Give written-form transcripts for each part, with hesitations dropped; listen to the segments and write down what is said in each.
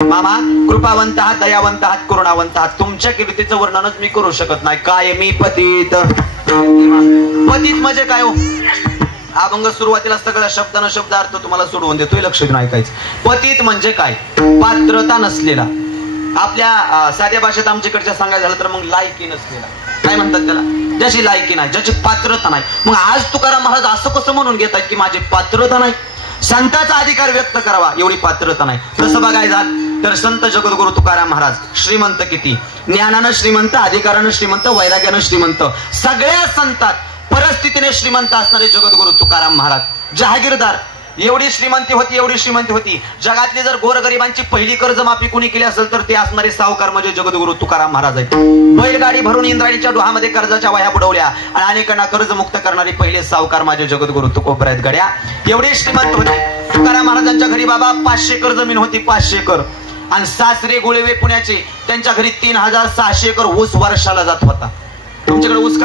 मामा कृपावंत आहात, दयावंत आहात, करुणावंत आहात. तुमच्या कीर्तीचं वर्णनच मी करू शकत नाही. काय मी पतित. पतित म्हणजे काय हो? अभंग सुरुवातीला सगळ्या शब्दानं शब्द अर्थ तुम्हाला सोडवून देतोय, लक्ष देऊन ऐकायचं. पतित म्हणजे काय? पात्रता नसलेला. आपल्या साध्या भाषेत आमच्याकडच्या सांगायचं झालं तर मग लायकी नसलेला. काय म्हणतात त्याला? ज्याची लायकी नाही, ज्याची पात्रता नाही. मग आज तुकाराम महाराज असं कसं म्हणून घेतात की माझी पात्रता नाही, संतांचा अधिकार व्यक्त करावा एवढी पात्रता नाही. तसं बघायचं झालं तर संत जगद्गुरु तुकाराम महाराज श्रीमंत किती, ज्ञानानं श्रीमंत, अधिकारानं श्रीमंत, वैराग्यानं श्रीमंत, सगळ्या संतात परिस्थितीने श्रीमंत असणारे जगद्गुरु तुकाराम महाराज. जहागीरदार एवढी श्रीमंती होती, एवढी श्रीमंती होती. जगातली जर गोरगरिबांची पहिली कर्जमाफी कुणी केली असेल तर ते असणारे सावकार म्हणजे जगद्गुरु तुकाराम महाराज आहेत. बैलगाडी भरून इंद्रायणीच्या डोहामध्ये कर्जाच्या वाया बुडवल्या आणि अनेकांना कर्जमुक्त करणारे पहिले सावकार माझे जगद्गुरु तुकोबर आहेत गड्या. एवढे श्रीमंत होते. तुकाराम महाराजांच्या घरी बाबा 500 एकर जमीन होती, 500 एकर. आणि सासरे गुळवे पुण्याचे, त्यांच्या घरी 3600 एकर ऊस वर्षाला जात होता. तुमच्याकडे ऊस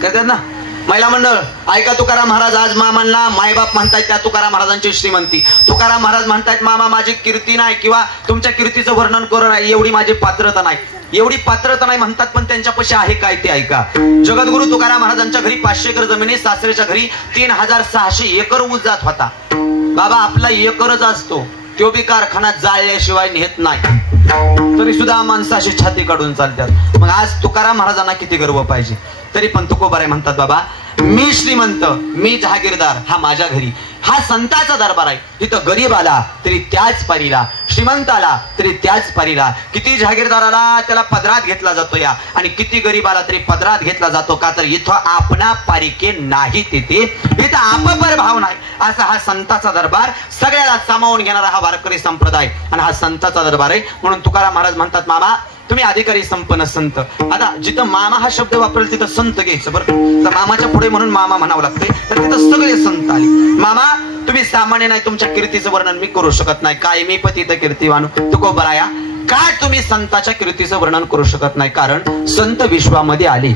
करतात ना महिला मंडळ? ऐका, तुकाराम महाराज आज मामांना मायबाप म्हणतायत त्या तुकाराम महाराजांची श्रीमंती. तुकाराम महाराज म्हणतायत मामा माझी कीर्ती नाही किंवा तुमच्या कीर्तीचं वर्णन करू नाही, एवढी माझी पात्रता नाही, एवढी पात्रता नाही म्हणतात. पण त्यांच्यापाशी आहे काय ते ऐका. जगद्गुरु तुकाराम महाराजांच्या घरी 500 एकर जमिनी, सासऱ्याच्या घरी 3600 एकर ऊस जात होता. बाबा आपला एकरच असतो, तो बी कारखाना जाळल्याशिवाय नेत नाही, तरी सुद्धा माणसाशी छाती काढून चालतात. मग आज तुकाराम महाराजांना किती गर्व पाहिजे. तरी पण तुकोबाराय म्हणतात बाबा मी श्रीमंत, मी जहागीरदार, हा माझ्या घरी हा संताचा दरबार आहे. तिथं गरीब आला तरी त्याच पारीला, श्रीमंत आला तरी त्याच पारीला. किती जहागीरदार आला त्याला पदरात घेतला जातो या, आणि किती गरीब आला तरी पदरात घेतला जातो. का तर इथं आपणा पारिके नाही, तिथे इथं आपपर भाव नाही. असा हा संताचा दरबार, सगळ्याला सामावून घेणारा हा वारकरी संप्रदाय आणि हा संताचा दरबार आहे. म्हणून तुकाराम महाराज म्हणतात मामा तुम्ही अधिकारी संपन्न संत. आता जिथं मामा हा शब्द वापरेल तिथं संत घ्यायचं बरं. तर मामाच्या पुढे म्हणून मामा म्हणावं लागतंय, तर तिथं सगळे संत आले. मामा तुम्ही सामान्य नाही, तुमच्या कीर्तीचं वर्णन मी करू शकत नाही. काय मी पतित कीर्तिवान तुकोबराया, काय तुम्ही संताच्या कीर्तीचं वर्णन करू शकत नाही? कारण संत विश्वामध्ये आले.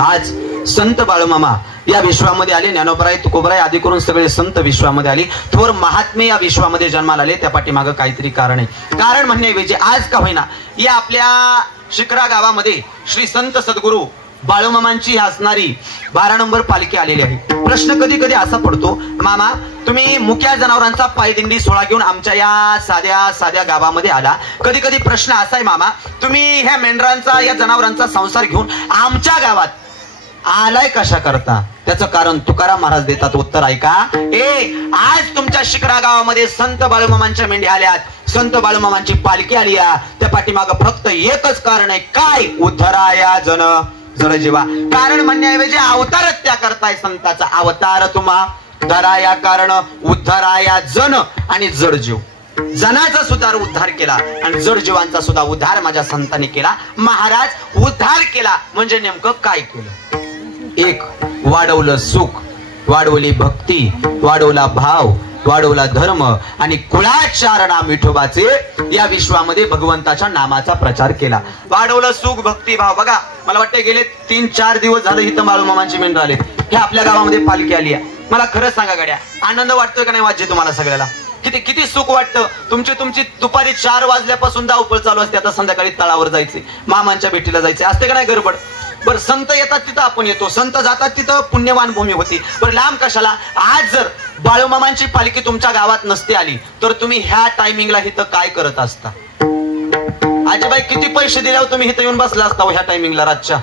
आज संत बाळूमामा या विश्वामध्ये आले, ज्ञानोबराय तुकोबराय आदी करून सगळे संत विश्वामध्ये आले. थोर महात्मे या विश्वामध्ये जन्माला आले. त्या पाठीमागं काहीतरी कारण आहे. कारण म्हणण्याऐवजी आज का होईना या आपल्या शिकरा गावामध्ये श्री संत सद्गुरू बाळूमामांची असणारी 12 नंबर पालखी आलेली आहे. प्रश्न कधी कधी असा पडतो, मामा तुम्ही मुक्या जनावरांचा पायदिंडी सोहळा घेऊन आमच्या या साध्या गावामध्ये आला. कधी कधी प्रश्न असा आहे मामा तुम्ही ह्या मेंढरांचा या जनावरांचा संसार घेऊन आमच्या गावात आलाय कशा करता? त्याचं कारण तुकाराम महाराज देतात उत्तर ऐका. आज तुमच्या शिकरा गावामध्ये संत बाळूमामांच्या मेंढ्या आल्यात, संत बाळूमामांची पालखी आली, त्या पाठीमागं फक्त एकच कारण आहे. काय? उद्धराया जन जड जीवा. कारण म्हणण्याऐवजी अवतार त्या करताय संताचा. अवतार तुम्हा धराया कारण, उद्धराया जन आणि जड जीव. जनाचा सुद्धा उद्धार केला आणि जड जीवांचा सुद्धा उद्धार माझ्या संतांनी केला. महाराज उद्धार केला म्हणजे नेमकं काय केलं? एक, वाढवलं सुख, वाढवली भक्ती, वाढवला भाव, वाढवला धर्म आणि कुळाचारणा विठोबाचे या विश्वामध्ये भगवंताच्या नामाचा प्रचार केला. वाढवलं सुख, भक्ती, भाव. बघा मला वाटतं गेले 3-4 दिवस झाले इथं बाळूमामांचे मेंढर आले. हे आपल्या गावामध्ये पालखी आली आहे. मला खरंच सांगा गड्या, आनंद वाटतोय का नाही वाटते तुम्हाला सगळ्याला? किती सुख वाटतं. तुमची दुपारी 4 वाजल्यापासून धावपळ चालू असते. आता संध्याकाळी तळावर जायचे, मामांच्या भेटीला जायचे असते का नाही गडबड? बरं संत येतात तिथं आपण येतो, संत जातात तिथं पुण्यवान भूमी होती. बरं लांब कशाला? आज जर बाळूमामांची पालखी तुमच्या गावात नसते आली तर तुम्ही ह्या टायमिंगला इथं काय करत असता? आजीबाई किती पैसे दिल्यावर तुम्ही इथं येऊन बसला असता ह्या टायमिंगला रातच्या?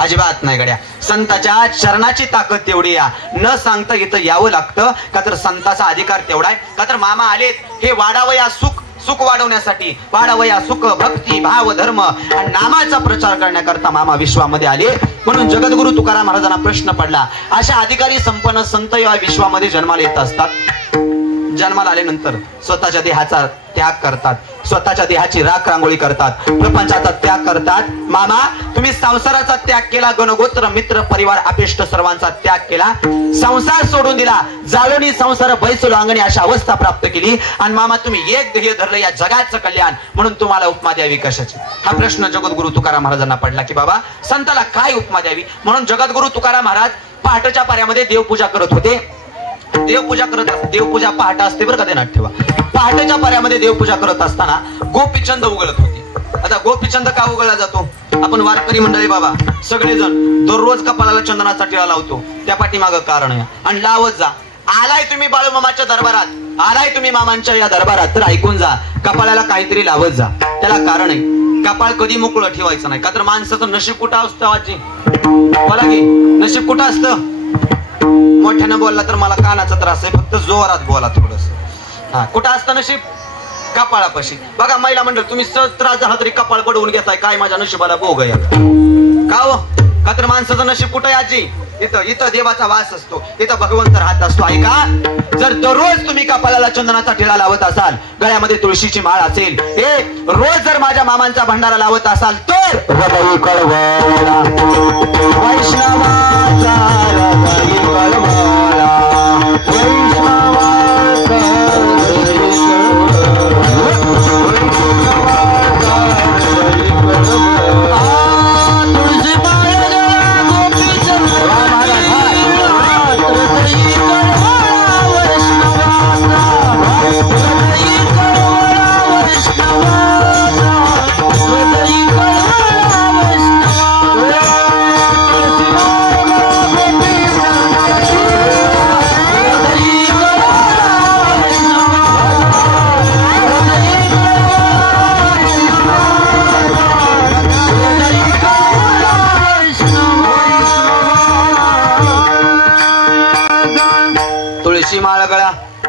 अजिबात नाही गड्या. संताच्या चरणाची ताकद तेवढी या, न सांगता इथं यावं लागतं. का तर संताचा अधिकार तेवढा आहे. का तर मामा आलेत हे वाढावं या सुख वाढवण्यासाठी, वाढावं या सुख, भक्ती, भाव, धर्म आणि नामाचा प्रचार करण्याकरता मामा विश्वामध्ये आले. म्हणून जगद्गुरु तुकाराम महाराजांना प्रश्न पडला, अशा अधिकारी संपन्न संत या विश्वामध्ये जन्माला येत असतात. जन्माला आल्यानंतर स्वतःच्या देहाचा त्याग करतात, स्वतःच्या देहाची राख रांगोळी करतात, प्रपंचाचा त्याग करतात. मामा तुम्ही संसाराचा त्याग केला, गणगोत्र मित्र परिवार अपेष्ट सर्वांचा त्याग केला, संसार सोडून दिला, जाळोनी संसार बैसलो अंगणी अशा अवस्था प्राप्त केली. आणि मामा तुम्ही एक ध्येय धरलं या जगाचं कल्याण, म्हणून तुम्हाला उपमा द्यावी कशाची? हा प्रश्न जगद्गुरु तुकाराम महाराजांना पडला की बाबा संताला काय उपमा द्यावी. म्हणून जगद्गुरु तुकाराम महाराज पहाटेच्या पाऱ्यामध्ये देवपूजा करत होते. देवपूजा करत असत. देवपूजा पहाटे असते बरं का, ध्यानात ठेवा. पहाटेच्या पाऱ्यामध्ये देवपूजा करत असताना गोपीचंद उगळत होते. आता गोपीचंद का उगळला जातो? आपण वारकरी मंडळी बाबा सगळेजण दररोज कपाळाला चंदनाचा टिळा लावतो. त्या पाठीमागं कारण आहे, आणि लावत जा. आलाय तुम्ही बाळूमामाच्या दरबारात, आलाय तुम्ही मामांच्या या दरबारात, तर ऐकून जा, कपाळाला काहीतरी लावत जा. त्याला कारण आहे. कपाळ कधी मोकळं ठेवायचं नाही, का तर माणसाचं नशीब कुठं असतं आजी? बोला की, नशीब कुठं असतं? मोठ्यानं बोलला तर मला कानाचा त्रास आहे, फक्त जोरात बोला थोडस. हा, कुठं असतं नशीब? कपाळापाशी. बघा महिला मंडळ, तुम्ही सहज त्रास झाला तरी कपाळ बडवून घेताय, काय माझ्या नशिबाला भोग आहे का हो? का तर माणसाचं नशीब कुठं आहे आजी? इथं. इथं देवाचा वास असतो, इथं भगवंत राहत असतो. ऐका, जर दररोज तुम्ही कपाळाला चंदनाचा टिळा लावत असाल, गळ्यामध्ये तुळशीची माळ असेल, हे रोज जर माझ्या मामांचा भंडारा लावत असाल, तर हृदय कळवळा वैष्णवाचा, हृदय कळवळा वैष्णवाचा,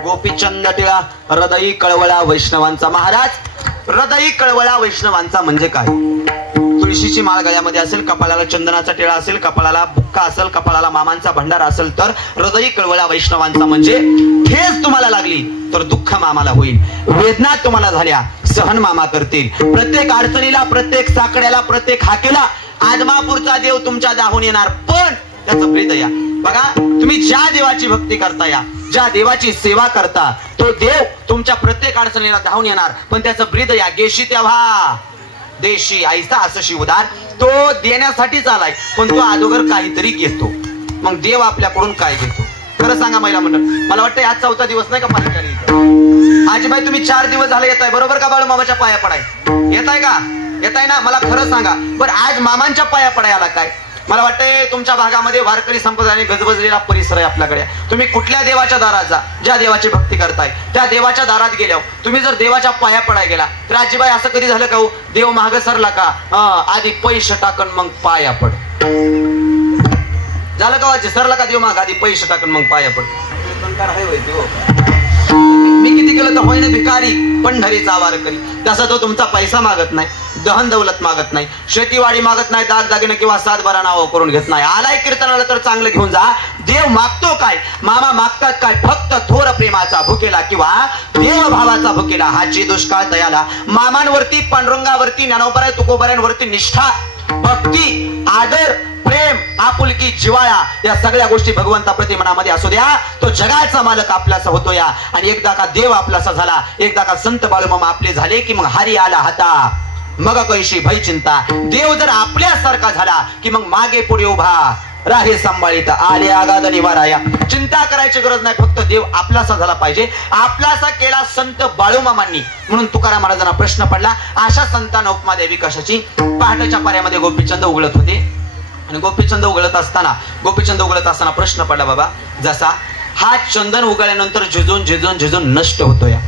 गोपीचंद टिळा, हृदयी कळवळा वैष्णवांचा. महाराज, हृदयी कळवळा वैष्णवांचा म्हणजे काय? तुळशीची माळ गळ्यामध्ये असेल, कपाळाला चंदनाचा टिळा असेल, कपाळाला बुक्का असेल, कपाळाला मामांचा भंडारा असेल, तर हृदयी कळवळा वैष्णवांचा म्हणजे ठेच तुम्हाला लागली तर दुःख मामाला होईल, वेदना तुम्हाला झाल्या सहन मामा करतील. प्रत्येक अडचणीला, प्रत्येक साकड्याला, प्रत्येक हाकेला आदमापूरचा देव तुमच्या दाहून येणार, पण त्याचं हृदया. बघा, तुम्ही ज्या देवाची भक्ती करता, या ज्या देवाची सेवा करता, तो देव तुमच्या प्रत्येक अडचणीला धावून येणार, पण त्याचं हृदय गेशी तेव्हा देशी ऐसा असशी उदार. तो देण्यासाठीच आलाय, पण तो अगोदर काहीतरी घेतो. मग देव आपल्याकडून काय घेतो? खरं सांगा महिला मंडळ, मला वाटतं आज 4था दिवस नाही का पालखी? आजीबाई तुम्ही 4 दिवस झाले येताय बरोबर का बाळूमामाच्या पाया पडाय? येताय का? येताय ना? मला खरं सांगा बरं, आज मामांच्या पाया पडायला काय? मला वाटतंय तुमच्या भागामध्ये वारकरी संप्रदायाने गजबजलेला परिसर आहे आपल्याकडे. तुम्ही कुठल्या देवाच्या दारात जा, ज्या देवाची भक्ती करताय त्या देवाच्या दारात गेल्यावर तुम्ही जर देवाच्या पाया पडाय गेला, तर आजीबाई असं कधी झालं का हो, देव माग सरला का आधी पैसे टाकन मग पाया पड? झालं का वाचे? सरला का देव माग आधी पैसे टाकन मग पाया पड? मी किती केलं तर होय ना भिकारी, पंढरीचा वारकरी. तसा तो तुमचा पैसा मागत नाही, दहन दौलत मागत नाही, शेतीवाडी मागत नाही, दागदागिने किंवा 7-12 नाव करून घेत नाही. आलाय कीर्तनाला तर चांगलं घेऊन जा. देव मागतो काय? मामा मागतात काय? फक्त थोर प्रेमाचा भुकेला किंवा देव भावाचा भुकेला. हाची दुष्काळ तयाला मामांवरती, पांडुरंगावरती, ज्ञानोबराय तुकोबरायांवरती निष्ठा, भक्ती, आदर, प्रेम, आपुलकी, जिवाळा या सगळ्या गोष्टी भगवंताप्रती मनामध्ये असू द्या. तो जगाचा मालक आपलासा होतो या. आणि एकदा का देव आपलासा झाला, एकदा का संत बाळूमामा आपले झाले की मग हरी आला हाता मग कैशी भय चिंता. देव जर आपल्यासारखा झाला की मग मागे पुढे उभा राहे सांभाळीत आले आगाद निवाराया. चिंता करायची गरज नाही, फक्त देव आपलासा झाला पाहिजे. आपलासा केला संत बाळूमामांनी, म्हणून तुकाराम महाराजांना प्रश्न पडला, अशा संतांना उपमा द्यावी कशाची? पहाटेच्या पाऱ्यामध्ये गोपीचंद उघडत होते, आणि गोपीचंद उघडत असताना प्रश्न पडला, बाबा जसा हा चंदन उघडल्यानंतर झिजून झिजून झिजून नष्ट होतो या.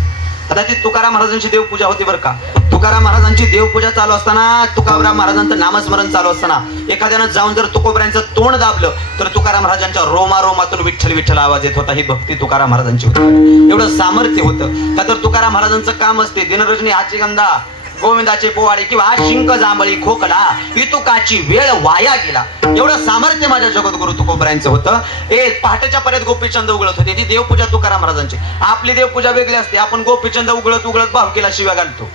आता ती तुकाराम महाराजांची देवपूजा होती बरं का. तुकाराम महाराजांची देवपूजा चालू असताना, तुकाराम महाराजांचं नामस्मरण चालू असताना एखाद्यानं जाऊन जर तुकोबऱ्यांचं तोंड दाबलं तर तुकाराम महाराजांच्या रोमारोमातून विठ्ठल विठ्ठल आवाज येत होता. ही भक्ती तुकाराम महाराजांची होती, एवढं सामर्थ्य होतं. का तर तुकाराम महाराजांचं काम असते दिनरजनी हाची गंधा, गोविंदाचे पोवाडे किंवा शिंक जांभळी खोकला, इतुकाची वेळ वाया गेला. एवढं सामर्थ्य माझ्या जगद्गुरु तुकोबऱ्यांचं होतं. हे पहाटेच्या पर्यंत गोपीचंद उघडत होते. ती देवपूजा तुकाराम महाराजांची. आपली देवपूजा वेगळी असते. आपण गोपीचंद उघडत उघडत भावकीला शिव्या घालतो,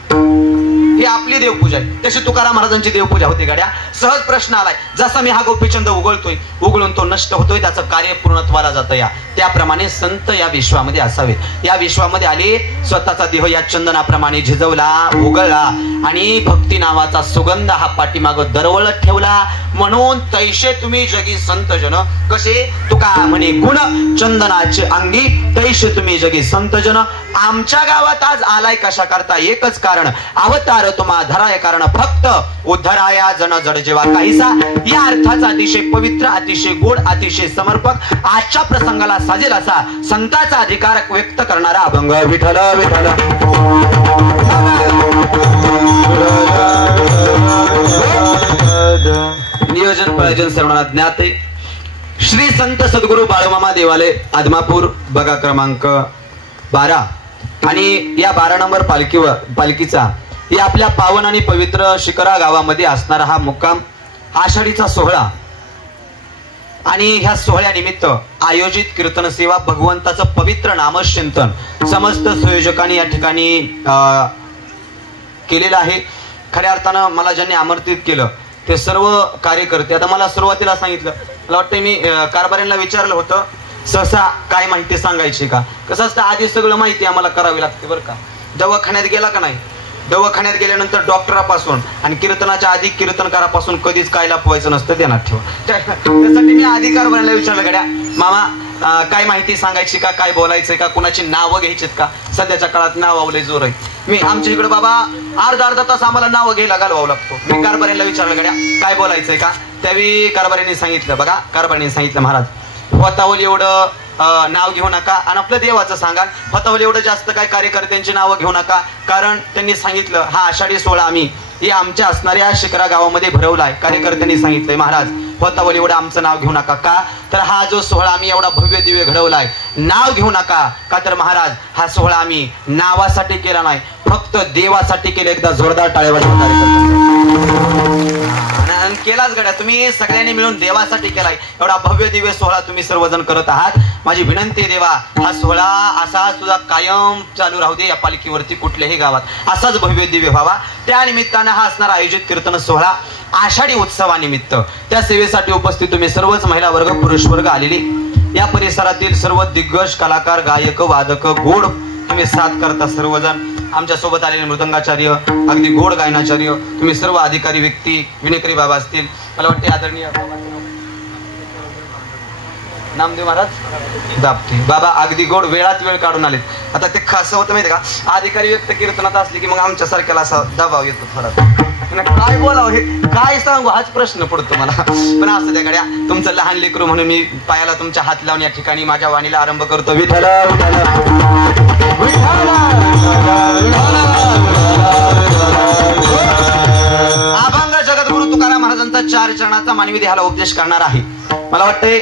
ही आपली देवपूजा आहे. तशी तुकाराम महाराजांची देवपूजा होती गाड्या. सहज प्रश्न आलाय, जसा मी हा गोपीचंद उघडतोय, उघडून तो नष्ट होतोय, त्याचं कार्य पूर्णत्वाला जातं या. त्याप्रमाणे संत या विश्वामध्ये असावे. या विश्वामध्ये आले, स्वतःचा देह या चंदनाप्रमाणे झिजवला, उगळला आणि भक्ती नावाचा सुगंध हा पाठीमाग दरवळत ठेवला. म्हणून तैसे तुम्ही जगी संत जन, कसे तुका म्हणे गुण चंदनाचे अंगी, तैसे तुम्ही जगी संत जन. आमच्या गावात आज आलाय कशा करता, एकच कारण, अवतार तुम्हा धराय कारण, फक्त उद्धराया जन जड जेवा काहीसा. या अर्थाचा अतिशय पवित्र, अतिशय गोड, अतिशय समर्पक, आजच्या प्रसंगाला साजेल असा संताचा अधिकार व्यक्त करणारा अभंग. विठ्ठल विठ्ठल नियोजन प्रयोजन सर्वांना ज्ञात आहे. श्री संत सद्गुरु बाळूमामा देवालय आदमापूर, बघा क्रमांक 12. आणि या 12 नंबर पालखीचा या आपल्या पावन आणि पवित्र शिकरा गावामध्ये असणारा हा मुक्काम, आषाढीचा सोहळा आणि ह्या सोहळ्यानिमित्त आयोजित कीर्तन सेवा, भगवंताचं पवित्र नामचिंतन समस्त संयोजकांनी या ठिकाणी केलेलं आहे. खऱ्या अर्थानं मला ज्यांनी आमंत्रित केलं ते सर्व कार्यकर्ते. आता मला सुरुवातीला सांगितलं, मला वाटतं मी कारभाऱ्यांना विचारलं होतं सहसा काय माहिती सांगायची का. कसं असतं, आधी सगळं माहिती आम्हाला करावी लागते बरं का. दवाखान्यात गेला का नाही, दवाखान्यात गेल्यानंतर डॉक्टरापासून आणि कीर्तनाच्या आधी कीर्तनकारापासून कधीच काय लपवायचं नसतं, ध्यानात ठेवा. त्यासाठी मी आधी कारभाऱ्यांना विचारलं, गड्या मामा काय माहिती सांगायची का, काय बोलायचंय का, कुणाची नावं घ्यायचीत का. सध्याच्या काळात नावावले जोर आहे. मी आमच्या इकडे बाबा अर्धा तास आम्हाला नावं घ्यायला घालवावं लागतो. मी कारभाऱ्यांना विचारलं, गड्या काय बोलायचंय का. त्यावेळी कारभाऱ्यांनी सांगितलं, बघा कारभाऱ्यांनी सांगितलं, महाराज होतावल एवढं नाव घेऊ नका आणि आपलं देवाचं सांगा. होतावल एवढं जास्त काय कार्यकर्त्यांची नावं घेऊ नका, कारण त्यांनी सांगितलं हा आषाढी सोहळा आम्ही हे आमच्या असणाऱ्या शिकरा गावामध्ये भरवलाय. कार्यकर्त्यांनी सांगितलंय, महाराज होतावल एवढं आमचं नाव घेऊ नका, का तर हा जो सोहळा आम्ही एवढा भव्य दिव्य घडवलाय, नाव घेऊ नका, का तर महाराज हा सोहळा आम्ही नावासाठी केला नाही, फक्त देवासाठी केलं. एकदा जोरदार टाळ्या केलाच गड्या, तुम्ही सगळ्यांनी मिळून देवासाठी केलाय. एवढा भव्य दिव्य सोहळा तुम्ही सर्वजण करत आहात. माझी विनंती देवा, हा सोहळा असाच तुझा कायम चालू राहू दे या पालखीवरती, कुठल्याही गावात असाच भव्य दिव्य व्हावा. त्या निमित्तानं हा असणारा आयोजित कीर्तन सोहळा आषाढी उत्सवानिमित्त त्या सेवेसाठी उपस्थित तुम्ही सर्वच महिला वर्ग, पुरुष वर्ग आलेली. या परिसरातील सर्व दिग्गज कलाकार, गायक, वादक, गोड तुम्ही साथ करता सर्वजण. आमच्या सोबत आलेले मृदंगाचार्य, अगदी गोड गायनाचार्य, तुम्ही सर्व अधिकारी व्यक्ती, विनेकरी बाबा असतील, मला वाटते आदरणीय नामदेव महाराज दापते बाबा अगदी गोड वेळात वेळ काढून आलेत. आता ते खास होतं माहिती का, अधिकारी व्यक्त कीर्तनात असली की मग आमच्या सारख्याला असा दबाव येतो थोडा, काय बोलावं हे काय सांगू हाच प्रश्न पडतो मला. पण असं त्या गड्या, तुमचं लहान लेकरू म्हणून मी पायाला तुमच्या हात लावून या ठिकाणी माझ्या वाणीला आरंभ करतो. विठ्ठल अभंग जगद्गुरु तुकाराम महाराजांचा 4 चरणाचा मानवी देहाला उपदेश करणार आहे. मला वाटतंय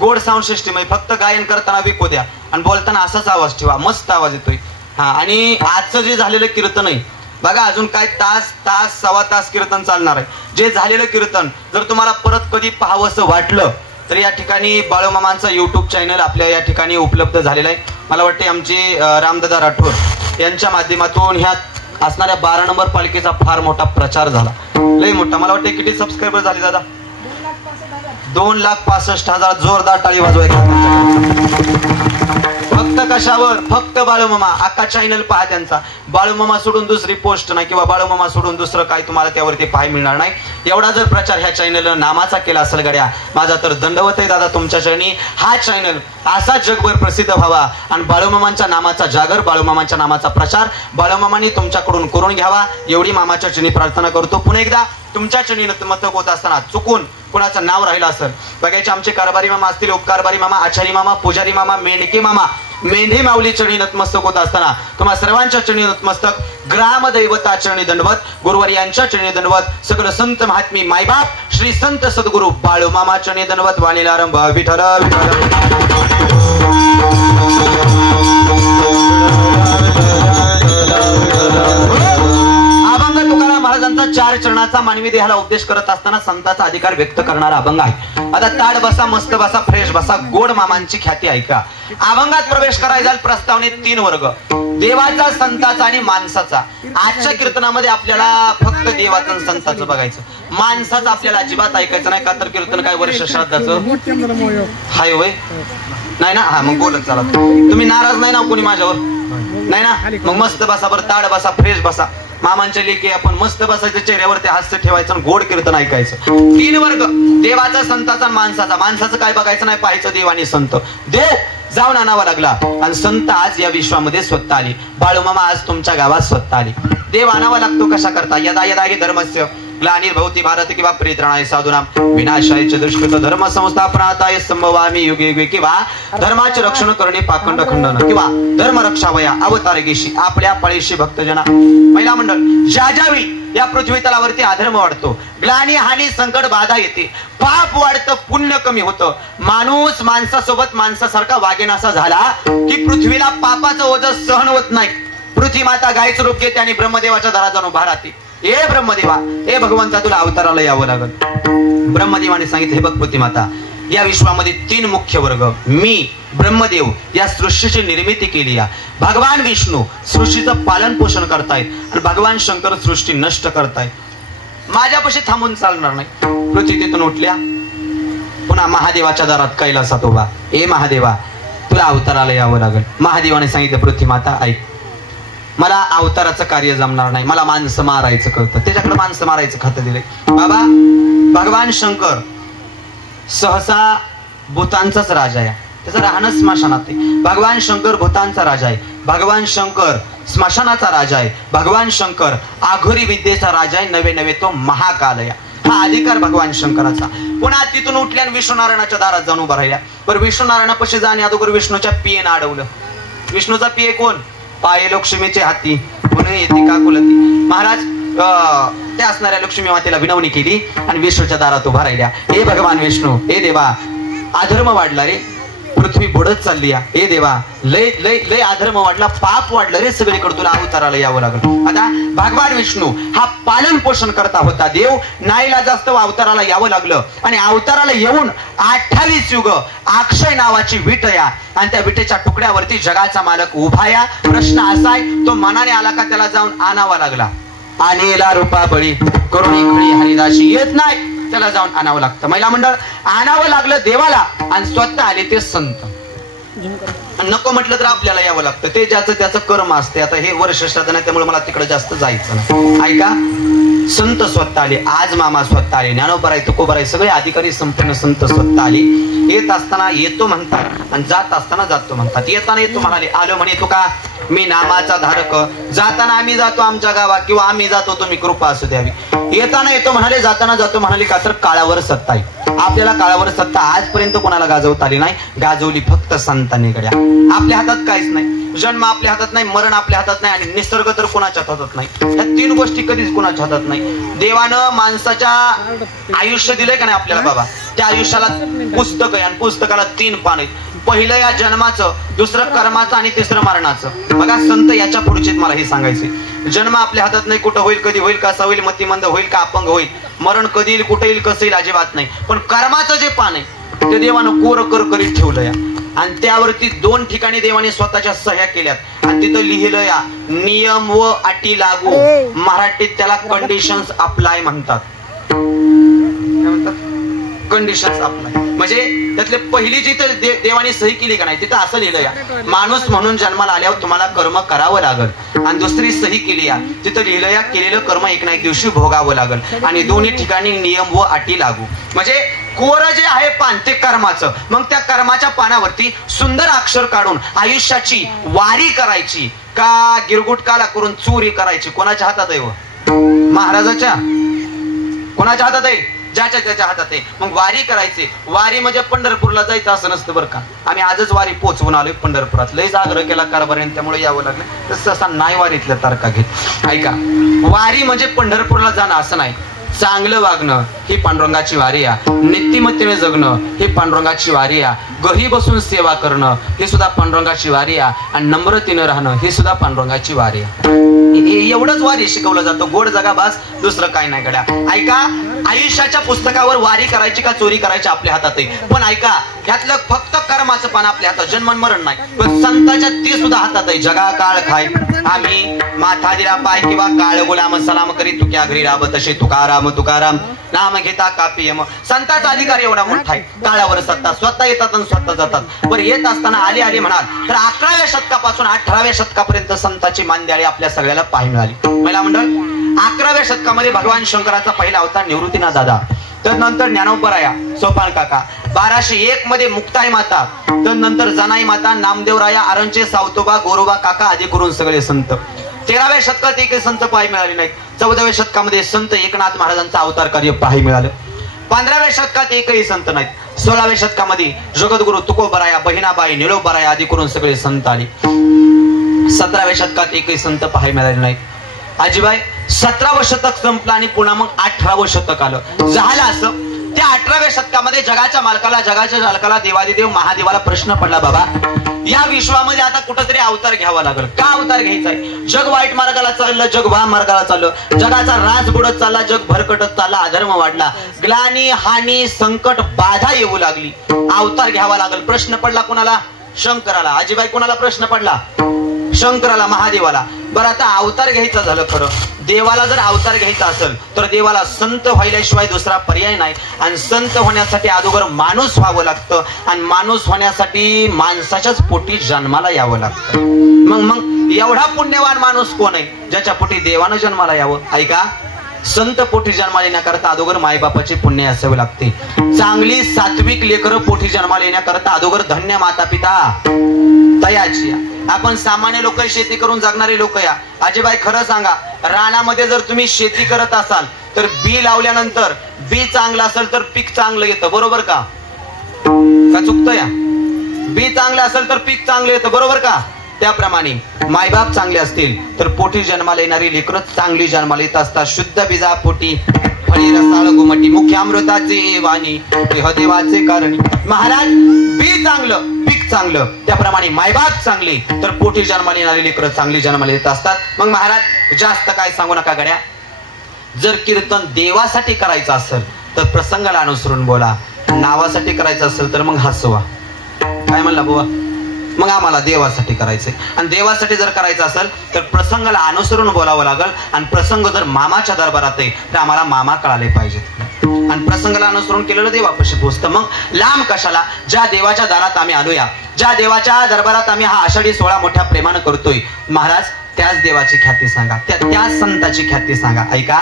गोड साऊंड सिस्टीम आहे, फक्त गायन करताना विकू द्या आणि बोलताना असाच आवाज ठेवा, मस्त आवाज येतोय. हा, आणि आजचं जे झालेलं कीर्तन आहे बघा, अजून काय तास सव्वा तास कीर्तन चालणार आहे. जे झालेलं कीर्तन जर तुम्हाला परत कधी पाहावंसं वाटलं तर या ठिकाणी बाळूमामांचा युट्यूब चॅनल आपल्या या ठिकाणी उपलब्ध झालेला आहे. मला वाटते आमचे रामदादा राठोड यांच्या माध्यमातून ह्या असणाऱ्या 12 नंबर पालिकेचा फार मोठा प्रचार झाला, लय मोठा. मला वाटते किती सबस्क्रायबर झाले दादा? 2,65,000. जोरदार टाळी वाजवायची. फक्त कशावर? फक्त बाळूमामा. अख्खा चॅनल पहा त्यांचा. बाळूमामा सोडून दुसरी पोस्ट नाही किंवा बाळूमामा सोडून दुसरं काही तुम्हाला त्यावरती पाहायला मिळणार नाही. एवढा जर प्रचार ह्या चॅनलनं नामाचा केला असेल गड्या, माझा तर दंडवत आहे दादा तुमच्या चरणी. हा चॅनल असा जगभर प्रसिद्ध व्हावा आणि बाळूमामांच्या नामाचा जागर, बाळूमामांच्या नामाचा प्रचार बाळूमामांनी तुमच्याकडून करून घ्यावा, एवढी मामाच्या चरणी प्रार्थना करतो. पुन्हा एकदा तुमच्या चरणी नतमस्तक होत असताना चुकून कुणाचं नाव राहिलं असेल बघायचे, आमचे कारभारी मामा असतील, उपकारभारी मामा, आचारी मामा, पुजारी मामा, मेंढके मामा, मेंढे माऊली चरणी नतमस्तक होत असताना तुम्हा सर्वांच्या चरणी नतमस्तक, ग्रामदैवता चरणी दंडवत, गुरुवारी यांच्या चरणी दंडवत, सगळं संत महात्मी मायबाप श्री संत सद्गुरु बाळूमामा चरणी दंडवत. वाणीला आरंभ. विठ्ठल महाराजांचा 4 चरणाचा मानवी देहाला उपदेश करत असताना संतांचा अधिकार व्यक्त करणारा अभंग आहे. आता ताड बसा, मस्त बसा, फ्रेश बसा, गोड मामांची ख्याती ऐका. अभंगात प्रवेश करायचा प्रस्तावनेत 3 वर्ग, देवाचा, संताचा आणि माणसाचा. आजच्या कीर्तनामध्ये आपल्याला फक्त देवाचं आणि संताचं बघायचं, माणसाचं आपल्याला अजिबात ऐकायचं नाही, का तर कीर्तन काय वर्ष श्राद्धाचं हाय होय. नाही ना? हा, मग बोलत चला. तुम्ही नाराज नाही ना कोणी माझ्यावर? नाही ना? मग मस्त बसा बरं, ताड बसा, फ्रेश बसा. मामांच्या लेकी आपण मस्त बसायचं, चेहऱ्यावरती हास्य ठेवायचं आणि गोड कीर्तन ऐकायचं. 3 वर्ग, देवाचा, संताचा, माणसाचा. माणसाचं काय बघायचं नाही, पाहायचं देव आणि संत. देव जाऊन आणावा लागला आणि संत आज या विश्वामध्ये स्वतः आली. बाळूमामा आज तुमच्या गावात स्वतः आली. देव आणावा लागतो कशा करता? यदा यदा हि धर्मस्य ग्लानिर्भवति भारत किंवा परित्राणाय साधूनां विनाशाय च दुष्कृत धर्म संस्थापनार्थाय संभवामि युगे युगे. किंवा धर्माचे रक्षण करणे पाखंड खंडन, किंवा धर्म रक्षावया अवतारगेशी आपल्या पळीशी भक्तजना. महिला मंडळ, ज्या ज्यावेळी या पृथ्वी तलावरती अधर्म वाढतो, ग्लानी हानी संकट बाधा येते, पाप वाढतं, पुण्य कमी होतं, माणूस माणसासोबत माणसासारखा वागेनासा झाला की पृथ्वीला पापाचं ओझं सहन होत नाही. पृथ्वी माता गायचं रूप घेते आणि ब्रह्मदेवाच्या दारात जाऊन उभा राहते. ए ब्रह्मदेवा, ए भगवंता, तुला अवताराला यावं लागल. ब्रह्मदेवाने सांगितले, हे बघ पृथ्वी माता, या विश्वामध्ये 3 मुख्य वर्ग, मी ब्रह्मदेव या सृष्टीची निर्मिती केली आहे. भगवान विष्णू सृष्टीचं पालन पोषण करतायत आणि भगवान शंकर सृष्टी नष्ट करतायत. माझ्यापाशी थांबून चालणार नाही. पृथ्वी तिथून उठल्या, पुन्हा महादेवाच्या दारात कैलासात उभा. ए महादेवा, तुला अवताराला यावं लागल. महादेवाने सांगितलं, पृथ्वी माता ऐक, मला अवताराचं कार्य जमणार नाही, मला माणसं मारायचं कळतं. त्याच्याकडे माणसं मारायचं खातं दिलंय. बाबा, भगवान शंकर सहसा भूतांचाच राजा आहे, त्याचं राहणं स्मशानात आहे. भगवान शंकर भूतांचा राजा आहे. भगवान शंकर स्मशानाचा राजा आहे. भगवान शंकर आघोरी विद्येचा राजा आहे. नवे नवे तो महाकाल आहे. हा अधिकार भगवान शंकराचा. पुन्हा तिथून उठल्या आणि विष्णुनारायणाच्या दारात जाऊन उभा राहिल्या. पण विष्णुनारायणापाशी जाणे अगोदर विष्णूच्या पियेनं अडवलं. विष्णूचा पिये कोण? पाये लक्ष्मीचे हाती, पुणे येते का कुलती. महाराज त्या असणाऱ्या लक्ष्मी मातेला विनवणी केली आणि विष्णूच्या दारात उभा राहिल्या. हे भगवान विष्णू, हे देवा, अधर्म वाढला रे, पृथ्वी बुडत चालली आहे. हे देवा, लय लय लय अधर्म वाढला, पाप वाढलं रे सगळीकडे, तुला अवताराला यावं लागलं. आता भगवान विष्णू हा पालन पोषण करता होता देव, नाईला जास्त अवताराला यावं लागलं आणि अवताराला येऊन 28 युग अक्षय नावाची विट या आणि त्या विटेच्या तुकड्यावरती जगाचा मालक उभा या. प्रश्न असा आहे, तो मनाने आला का त्याला जाऊन आणावा लागला? आणेला रूपा बळी करुणी खळी हरिदासी येत नाही, त्याला जाऊन आणावं लागतं. महिला मंडळ, आणावं लागलं देवाला आणि स्वतः आले ते संत. नको म्हटलं तर आपल्याला यावं लागतं, ते ज्याचं त्याचं कर्म असते. आता हे वर्ष श्राद्ध नाही, त्यामुळे मला तिकडे जास्त जायचं नाही. ऐका, संत स्वतः आले. आज मामा स्वतः आले, ज्ञानोबा आहे, तुकोबा आहे, सगळे अधिकारी संपन्न संत स्वतः आले. येत असताना येतो म्हणतात आणि जात असताना जातो म्हणतात. येताना येतो म्हणाले, आलो म्हणे तुका मी नामाचा धारक, जाताना आम्ही जातो आमच्या गावात किंवा आम्ही जातो तुम्ही कृपा असू द्यावी. येताना येतो म्हणाले, जाताना जातो म्हणाले. का तर काळावर सत्ता आहे. आपल्याला काळावर सत्ता आजपर्यंत कोणाला गाजवता आली नाही, गाजवली फक्त संतांनी गड्या. आपल्या हातात काहीच नाही. जन्म आपल्या हातात नाही, मरण आपल्या हातात नाही आणि निसर्ग तर कोणाच्याच हातात नाही. ह्या 3 गोष्टी कधीच कोणाच्या हातात नाही. देवानं माणसाच्या आयुष्य दिलंय का नाही आपल्याला बाबा, त्या आयुष्याला पुस्तक आहे आणि पुस्तकाला 3 पान आहेत. पहिलं या जन्माचं, दुसरं कर्माचं आणि तिसरं मरणाचं. बघा संत याच्या पुढचे मला हे सांगायचे. जन्म आपल्या हातात नाही, कुठं होईल, कधी होईल, कसा होईल, मतिमंद होईल का अपंग होईल, मरण कधी येईल, कुठे येईल, कसं येईल, अजिबात नाही. पण कर्माचं जे पान आहे ते देवानं कोर कर करीत ठेवलं या आणि त्यावरती 2 ठिकाणी देवाने स्वतःच्या सह्या केल्यात आणि तिथं लिहिलं या, नियम व अटी लागू. मराठीत त्याला कंडिशन्स अप्लाय म्हणतात. कंडिशन्स अप्लाय म्हणजे त्यातले पहिली जिथं देवाने सही केली का नाही तिथं असं लिहिलं या, माणूस म्हणून जन्माला आल्यावर तुम्हाला कर्म करावं लागल. आणि दुसरी सही केली या, तिथं लिहिलं या, केलेलं कर्म एक ना एक दिवशी भोगावं लागल. आणि 2 ठिकाणी नियम व अटी लागू. म्हणजे कोर जे आहे पान ते कर्माचं. मग त्या कर्माच्या पानावरती सुंदर अक्षर काढून आयुष्याची वारी करायची का गिरगुटकाला करून चोरी करायची. कोणाच्या हातात आहे? महाराजाच्या. कोणाच्या हातात आहे? ज्याच्या त्याच्या हातात आहे. मग वारी करायची. वारी म्हणजे पंढरपूरला जायचं असं नसतं बरं का. आम्ही आजच वारी पोहोचवून आलोय पंढरपुरात. लयच आग्रह केला कारभारीने, त्यामुळे यावं लागलं. तसं असा नाही वारीतल्या तारखा घेत. ऐका, वारी म्हणजे पंढरपूरला जाणं असं नाही. चांगलं वागणं ही पांडुरंगाची वारी आहे. नीतिमत्तेने जगणं ही पांडुरंगाची वारी आहे. घरी बसून सेवा करणं ही सुद्धा पांडुरंगाची वारी आहे. आणि नम्रतेनं राहणं ही सुद्धा पांडुरंगाची वारी आहे. एवढंच वारी शिकवलं जातं. गोड जगा बास, दुसरं काही नाही गड्या. ऐका, आयुष्याच्या पुस्तकावर वारी करायची का चोरी करायची आपल्या हातात आहे. पण ऐका, ह्यातलं फक्त कर्माचं पान आपल्या हातात, जन्म मरण नाही. पण संतांच्या ते सुद्धा हातात आहे. जगा काळ खाय आम्ही माथा दिला पाय किंवा काळ गुलाम सलाम करी तुक्या घरी राब तसे तुकाराम तुकाराम नाम घेता कापी यम. संतांचा अधिकार एवढा मोठा आहे. काळावर सत्ता, स्वतः येतात आणि स्वतः जातात. बरं, येत असताना आली आली म्हणाल तर 11व्या शतकापासून 18व्या शतकापर्यंत संतांची मानद्याळी आपल्या सगळ्याला पाहायला मिळाली. महिला मंडळ, 11व्या शतकामध्ये भगवान शंकराचा पहिला अवतार निवृत्तीनाथ दादा, तदनंतर ज्ञानोबराया, सोपान काका, 1201 मध्ये मुक्ताई माता, तदनंतर जनाई माता, नामदेवराया, आरंचे, सावतोबा, गोरोबा काका आदी करून सगळे संत. 13व्या शतकात एकही संत पाहायला मिळाले नाहीत. 14व्या शतकामध्ये संत एकनाथ महाराजांचा अवतार कार्य पाहायला मिळालं. 15व्या शतकात एकही संत नाहीत. 16व्या शतकामध्ये जगद्गुरु तुकोबराया, बहिणाबाई, निळोबराया आदी करून सगळे संत आले. 17व्या शतकात एकही संत पाहायला मिळाले नाहीत. आजीबाई 17वं शतक संपलं आणि पुन्हा मग 18वं शतक आलं. झालं असं, त्या 18व्या शतकामध्ये जगाच्या मालकाला देवादिदेव महादेवाला प्रश्न पडला, बाबा या विश्वामध्ये आता कुठंतरी अवतार घ्यावा लागेल. का अवतार घ्यायचाय? जग वाईट मार्गाला चाललं, जग वाम मार्गाला चाललं, जगाचा राज बुडत चालला, जग भरकटत चालला, अधर्म वाढला, ग्लानी हानी संकट बाधा येऊ लागली, अवतार घ्यावा लागेल. प्रश्न पडला कोणाला? शंकराला. आजीबाई कोणाला प्रश्न पडला? शंकराला, महादेवाला. बरं, आता अवतार घ्यायचा झालं खरं. देवाला जर अवतार घ्यायचा असेल तर देवाला संत व्हायल्याशिवाय दुसरा पर्याय नाही. आणि संत होण्यासाठी अगोदर माणूस व्हावं लागतं आणि माणूस होण्यासाठी माणसाच्याच पोटी जन्माला यावं लागतं. मग एवढा पुण्यवान माणूस कोण आहे ज्याच्या पोटी देवानं जन्माला यावं? ऐका, संत पोटी जन्माला येण्याकरता अगोदर मायबापाचे पुण्य असावे लागते. चांगली सात्विक लेकरं पोटी जन्माला येण्याकरता अगोदर धन्य माता पिता तयाची. आपण सामान्य लोक, शेती करून जगणारे लोक या. आजीबाई खरं सांगा, रानामध्ये जर तुम्ही शेती करत असाल तर बी लावल्यानंतर बी चांगलं असेल तर पीक चांगलं येतं, बरोबर का चुकतं? या बी चांगलं असेल तर पीक चांगलं येतं, बरोबर का? त्याप्रमाणे मायबाप चांगले असतील तर पोटी जन्माला येणारी लेकरं चांगली जन्माला येत असतात. शुद्ध बीजा पोटी फळी रसाळ गुमटी, मुख्य अमृताचे वाणी देवाचे कारण. महाराज, बी चांगलं पीक चांगलं, त्याप्रमाणे मायबाप चांगले तर पोटी जन्माला येणारी लेकरं चांगली जन्माला येत असतात. मग महाराज जास्त काय सांगू नका गड्या. जर कीर्तन देवासाठी करायचं असेल तर प्रसंगाला अनुसरून बोला, नावासाठी करायचं असेल तर मग हसवा. काय म्हणला बुवा? मग आम्हाला देवासाठी करायचंय. आणि देवासाठी जर करायचं असेल तर प्रसंगाला अनुसरून बोलावं लागल. आणि प्रसंग जर मामाच्या दरबारात आहे तर आम्हाला मामा कळाले पाहिजेत. आणि प्रसंगाला अनुसरून केलेलं देवापाशी पोचतं. मग लांब कशाला? ज्या देवाच्या दारात आम्ही आलोया, ज्या देवाच्या दरबारात आम्ही हा आषाढी सोहळा मोठ्या प्रेमानं करतोय, महाराज त्याच देवाची ख्याती सांगा, त्याच संताची ख्याती सांगा. ऐका,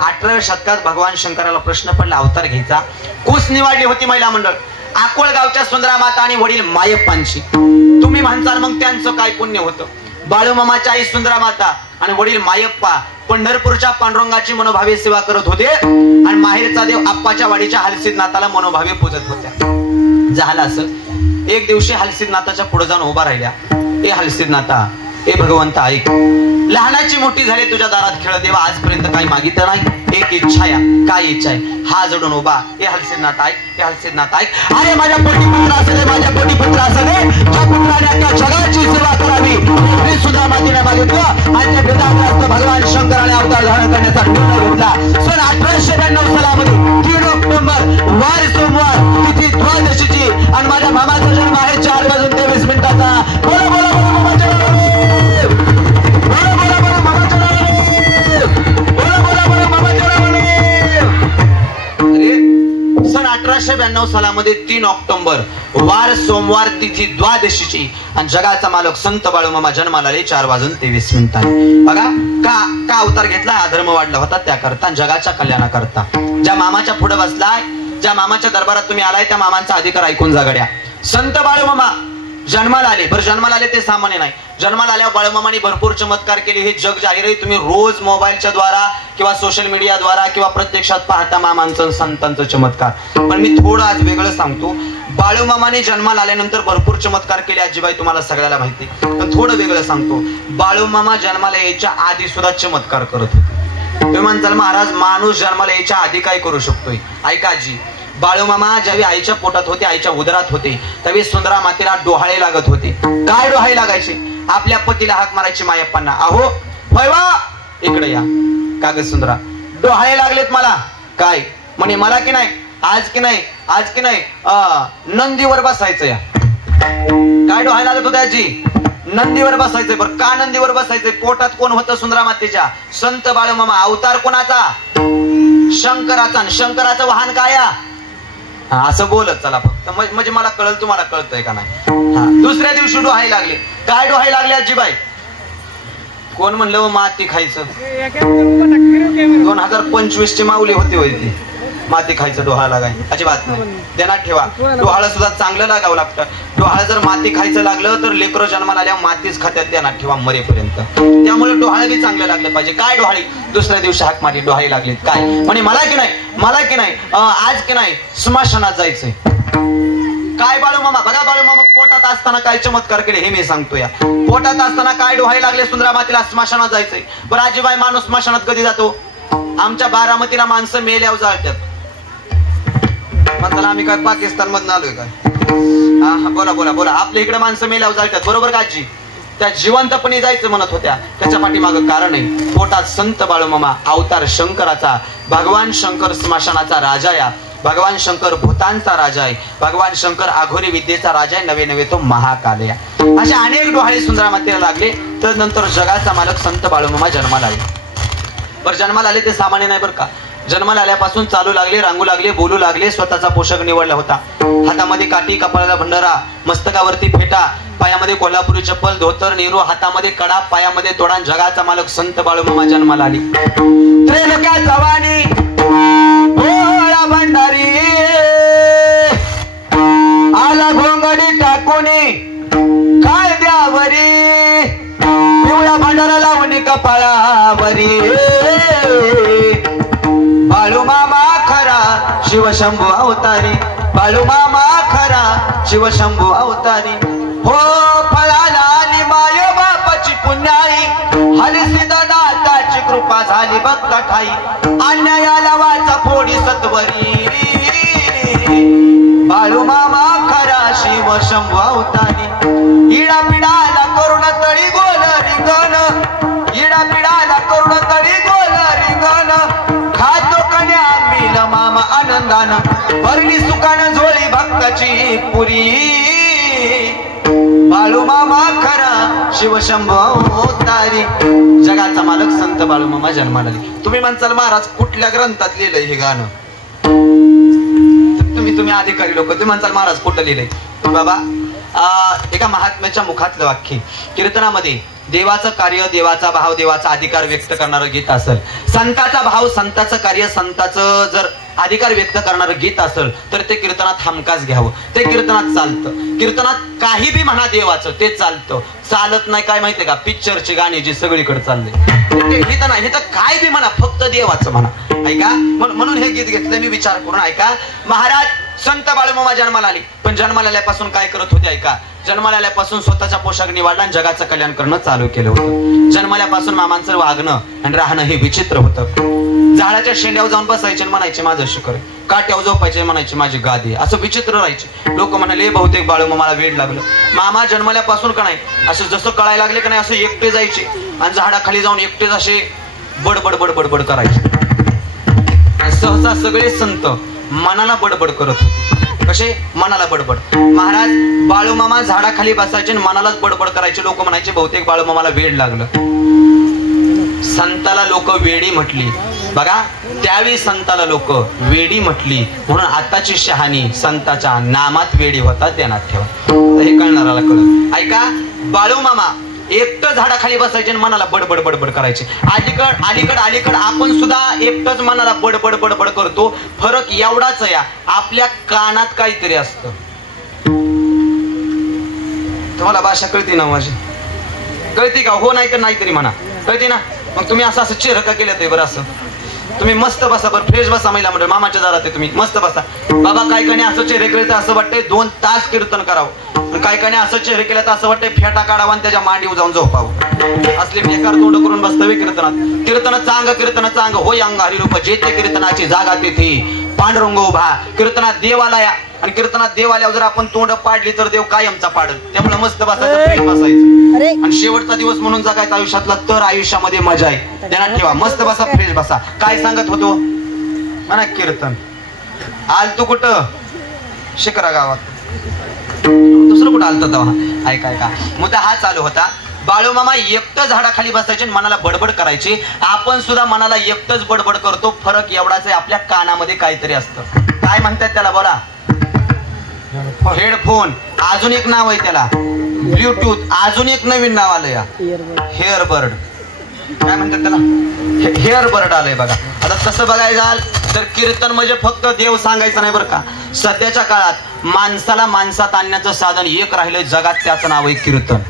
18व्या शतकात भगवान शंकराला प्रश्न पडला अवतार घ्यायचा. कुस निवडली होती महिला मंडळ, आकोळगावच्या सुंदरा माता आणि वडील मायप्पांची. तुम्ही म्हणताल मग त्यांचं काय पुण्य होतं? बाळूमामाची आई सुंदरा माता आणि वडील मायप्पा पंढरपूरच्या पांडुरंगाची मनोभावे सेवा करत होते आणि माहेरचा देव आप्पाच्या वाडीच्या हलसिद्धनाथाला मनोभावे पूजत होत्या. झालं असं, एक दिवशी हलसिद्धनाथाच्या पुढे जाऊन उभा राहिल्या. ए हलसिद्धनाथा, ए भगवंता ऐक, लहानाची मोठी झाली तुझ्या दारात खेळ देवा, आजपर्यंत काही मागितलं नाही. एक इच्छा आहे. काय इच्छा आहे? हा जोडून उभा. ए हलसिद्धनाथ ऐक, ए हलसिद्धनाथ ऐक. अरे माझ्या पोटी पुत्र असू दे, माझ्या पोटी पुत्र असू दे, ज्या पुत्राने त्या जगाची सेवा करावी मी सुद्धा मातीने मागितलं. आणि त्या पिता भगवान शंकराने अवतार धारण करण्याचा निर्णय घेतला. सन 1892 सालामध्ये 3 ऑक्टोबर वार सोमवार तिथी द्वादशीची आणि माझ्या मामाचा जन्म आहे 4:23 बोला बोला बोला मामाच्या सन 1892 सालामध्ये 3 ऑक्टोबर वार सोमवार तिथी द्वादशीची आणि जगाचा मालक संत बाळूमामा जन्माला आले 4:23. बघा का अवतार घेतला? अधर्म वाढला होता त्याकरता, जगाच्या कल्याणाकरता. ज्या मामाच्या पुढे बसलाय, ज्या मामाच्या दरबारात तुम्ही आलाय, त्या मामांचा अधिकार ऐकून जागड्या. संत बाळूमामा जन्माला आले. बरं, जन्माला आले ते सामान्य नाही. जन्माला आल्यावर बाळूमामांनी भरपूर चमत्कार केले. हे जग जाहीर आहे. तुम्ही रोज मोबाईलच्या द्वारा किंवा सोशल मीडिया द्वारा किंवा प्रत्यक्षात पाहता मामांचं संतांचं चमत्कार. पण मी थोडं आज वेगळं सांगतो. बाळूमामाने जन्माला आल्यानंतर भरपूर चमत्कार केले आजीबाई, तुम्हाला सगळ्याला माहिती. पण थोडं वेगळं सांगतो. बाळूमामा जन्माला यायच्या आधी सुद्धा चमत्कार करत होते. तुम्ही म्हणताल महाराज माणूस जन्माला यायच्या आधी काय करू शकतोय? ऐका आजी, बाळूमामा ज्यावेळी आईच्या पोटात होते, आईच्या उदरात होते, त्यावेळी सुंदरा मातेला डोहाळे लागत होते. काय डोहाळे लागायचे? आपल्या पतीला हाक मारायची मायप्पांना, अहो वैवा इकडे या. का ग सुंदरा, डोहाळे लागलेत मला. काय? म्हणे मला की नाही आज की नाही नंदीवर बसायचं या. काय डोहायला लागत होत्या आजी? नंदीवर बसायचंय. बरं का नंदीवर बसायचंय? पोटात कोण होतं सुंदरा मातेच्या? संत बाळूमामा. अवतार कोणाचा? शंकराचा. शंकराचं वाहन काय? असं बोलत चला फक्त, म्हणजे मला कळलं तुम्हाला कळतंय का नाही. दुसऱ्या दिवशी डोहायला लागले. काय डोहायला लागले आजीबाई? कोण म्हणलं माती खायचं? 2025 ची माऊली होती होय ती. माती खायचं डोहाळा लागाय अजिबात नाही. ध्यानात ठेवा, डोहाळं सुद्धा चांगलं लागावं लागतं. डोहाळं जर माती खायचं लागलं तर लेकरं जन्माला आल्या मातीच खात्यात. ध्यानात ठेवा मरेपर्यंत. त्यामुळे डोहाळं बी चांगलं लागलं पाहिजे. काय डोहाळी? दुसऱ्या दिवशी हाक मारली, डोहाळी लागलीत. काय म्हणे? मला की नाही आज की नाही स्मशानात जायचंय. काय बाळूमामा? बघा बाळूमामा पोटात असताना काय चमत्कार केले हे मी सांगतो या. पोटात असताना काय डोहाळे लागले सुंदरा मातेला? स्मशानात जायचंय. बरं आजीबाई माणूस स्मशानात कधी जातो? आमच्या बारामतीला माणसं मेल्यावर जाळतात. म्हणताना आम्ही काय पाकिस्तान मधून आलोय काय? बोला बोला बोला. आपल्या इकडे माणसं मेल्यावर जाळतात बरोबर का आजी? त्या जिवंतपणे जायचं म्हणत होत्या. त्याच्या पाठीमागं कारण आहे. पोटात संत बाळूमामा अवतार शंकराचा. भगवान शंकर स्मशानाचा राजा या. भगवान शंकर भूतांचा राजा आहे. भगवान शंकर आघोरी विद्येचा राजा आहे. नवे नवे तो महाकाल आहे. असे अनेक डोहाळे सुंदरा मातेला लागले. तर नंतर जगाचा मालक संत बाळूमामा जन्माला आले. बरं जन्माला आले ते सामान्य नाही बरं का. जन्माला आल्यापासून चालू लागले, रांगू लागले, बोलू लागले. स्वतःचा पोशाख निवडला होता. हातामध्ये काठी, कपाळाला भंडारा, मस्तकावरती फेटा, पायामध्ये कोल्हापुरी चप्पल, धोतर, नेहरू, हातामध्ये कडा, पायामध्ये तोडा. जगाचा मालक संत बाळूमामा जन्माला आली. त्रैलोक्याचा वाणी भोळा भंडारी आला घोंगडी टाकोनी काय द्यावरी पिवळा भंडारा लावणी कपाळावरी. बाळूमामा खरा शिवशंभू अवतारी. बाळूमामा खरा शिवशंभू अवतारी. हो फळाला आली माय बापाची पुण्याई. हली सिद्धनाथाची कृपा झाली भक्त ठाई. अन्यायाला वाचा फोडी सत्वरी. बाळूमामा खरा शिवशंभू अवतारी. इडा पिडाला करुण तळी गोल रिंगण. इडा पिडाला करुण तळी गोल रिंगण. खातो कन्या मिल मामा आनंदान. भरली सुकान झोळी भक्ताची पुरी. बाळूमामा खरा शिवशंभू अवतारी. जगाचा मालक संत बाळूमामा जन्माला आले. तुम्ही म्हणसाल महाराज कुठल्या ग्रंथात लिहिलंय हे गाणं? तुम्ही अधिकारी लोक तुम्ही म्हणसाल महाराज कुठं लिहिलंय? बाबा एका महात्म्याच्या मुखातलं वाक्य. कीर्तनामध्ये देवाचं कार्य, देवाचा भाव, देवाचा अधिकार व्यक्त करणारं गीत असेल. संताचा भाव, संताचं कार्य, संताचं जर अधिकार व्यक्त करणारं गीत असेल तर ते कीर्तनात हमखास घ्यावं. ते कीर्तनात चालतं. कीर्तनात काही बी म्हणा देवाचं ते चालतं. चालत नाही काय माहितीये का? पिक्चरची गाणी जी सगळीकडे चालले हे तर नाही. हे तर काय बी म्हणा फक्त देवाचं म्हणा. ऐका म्हणून हे गीत घेतलं मी विचार करून. ऐका महाराज संत बाळूमामा जन्माला आली. पण जन्माला आल्यापासून काय करत होते? ऐका जन्माला आल्यापासून स्वतःचा पोशाख निवडला आणि जगाचं कल्याण करणं चालू केलं होतं. जन्माल्यापासून मामांचं वागणं आणि राहणं हे विचित्र होतं. झाडाच्या शेंड्यावर जाऊन बसायचे म्हणायचे माझं शुकर. काट्यावर झोपायचे म्हणायचे माझी गादी. असं विचित्र राहायचे. लोक म्हणाले बहुतेक बाळूमामाला वेड लागलं. मामा जन्मल्यापासून का नाही असं जसं कळायला लागले का नाही असं एकटे जायचे आणि झाडाखाली जाऊन एकटेच असे बडबड बडबड बड करायचे. सहसा सगळे संत मनाला बडबड करत होते. कसे? मनाला बडबड. महाराज बाळूमामा झाडाखाली बसायचे आणि मनालाच बडबड करायचे. लोक म्हणायचे बहुतेक बाळूमामाला वेड लागलं. संताला लोक वेडी म्हटली. बघा त्यावेळी संताला लोक वेडी म्हटली म्हणून आताची शहाणी संताच्या नामात वेडी होतात. ध्यानात ठेवा. हे कळणाराला कळत. ऐका बाळूमामा एकटं झाडाखाली बसायचे आणि मनाला बडबड बडबड करायचे. अलीकड आपण सुद्धा एकटंच मनाला बडबड बडबड करतो. फरक एवढाच या आपल्या कानात काहीतरी असतं. तुम्हाला भाषा कळते ना माझी? कळते का? हो नाही तर नाहीतरी म्हणा. कळते ना? मग तुम्ही असं चेहरा का केलं ते बरं? असं तुम्ही मस्त बसा बरं. फ्रेश बसा. महिला मंडळ मामाच्या दारात आहे. तुम्ही मस्त बसा. बाबा काय कणी असं चेहरे केले तर असं वाटतंय 2 तास कीर्तन करावं. काय कणी असं चेहरे केलं तर असं वाटतंय फेटा काढावा आणि त्याच्या मांडीवर जाऊन झोपावं. असले बेकार तोंड करून बसतवे कीर्तनात. कीर्तन चांग होय अंगारी रूप जेथे कीर्तनाची जागा तेथे पांडुरंग उभा. कीर्तनात देव आलाय आणि कीर्तनात देव आल्यावर जर आपण तोंड पाडली तर देव कायमचा पाडल. त्यामुळे मस्त बसायचं, प्रेम बसायचं आणि शेवटचा दिवस म्हणून जगायचा आयुष्यातला तर आयुष्यामध्ये मजा आहे. ध्यानात ठेवा. मस्त बसा, फ्रेश बसा. काय सांगत होतो म्हणा? कीर्तन आल तू कुठं शिकरा गावात, दुसरं कुठं आलत तेव्हा. ऐका मुद्दा हा चालू होता. बाळूमामा एकटं झाडाखाली बसायचे आणि मनाला बडबड करायची. आपण सुद्धा मनाला एकटंच बडबड करतो. फरक एवढाच आहे, आपल्या कानामध्ये काहीतरी असतं. काय म्हणतात त्याला बोला? हेडफोन. अजून एक नाव आहे त्याला ब्लूटूथ. अजून एक नवीन नाव आलं या हेअरबर्ड. काय म्हणतात त्याला? हेअरबर्ड आलंय बघा. आता तसं बघायला जाल तर कीर्तन म्हणजे फक्त देव सांगायचं नाही बरं का. सध्याच्या काळात माणसाला माणसात आणण्याचं साधन एक राहिलंय जगात, त्याचं नाव आहे कीर्तन.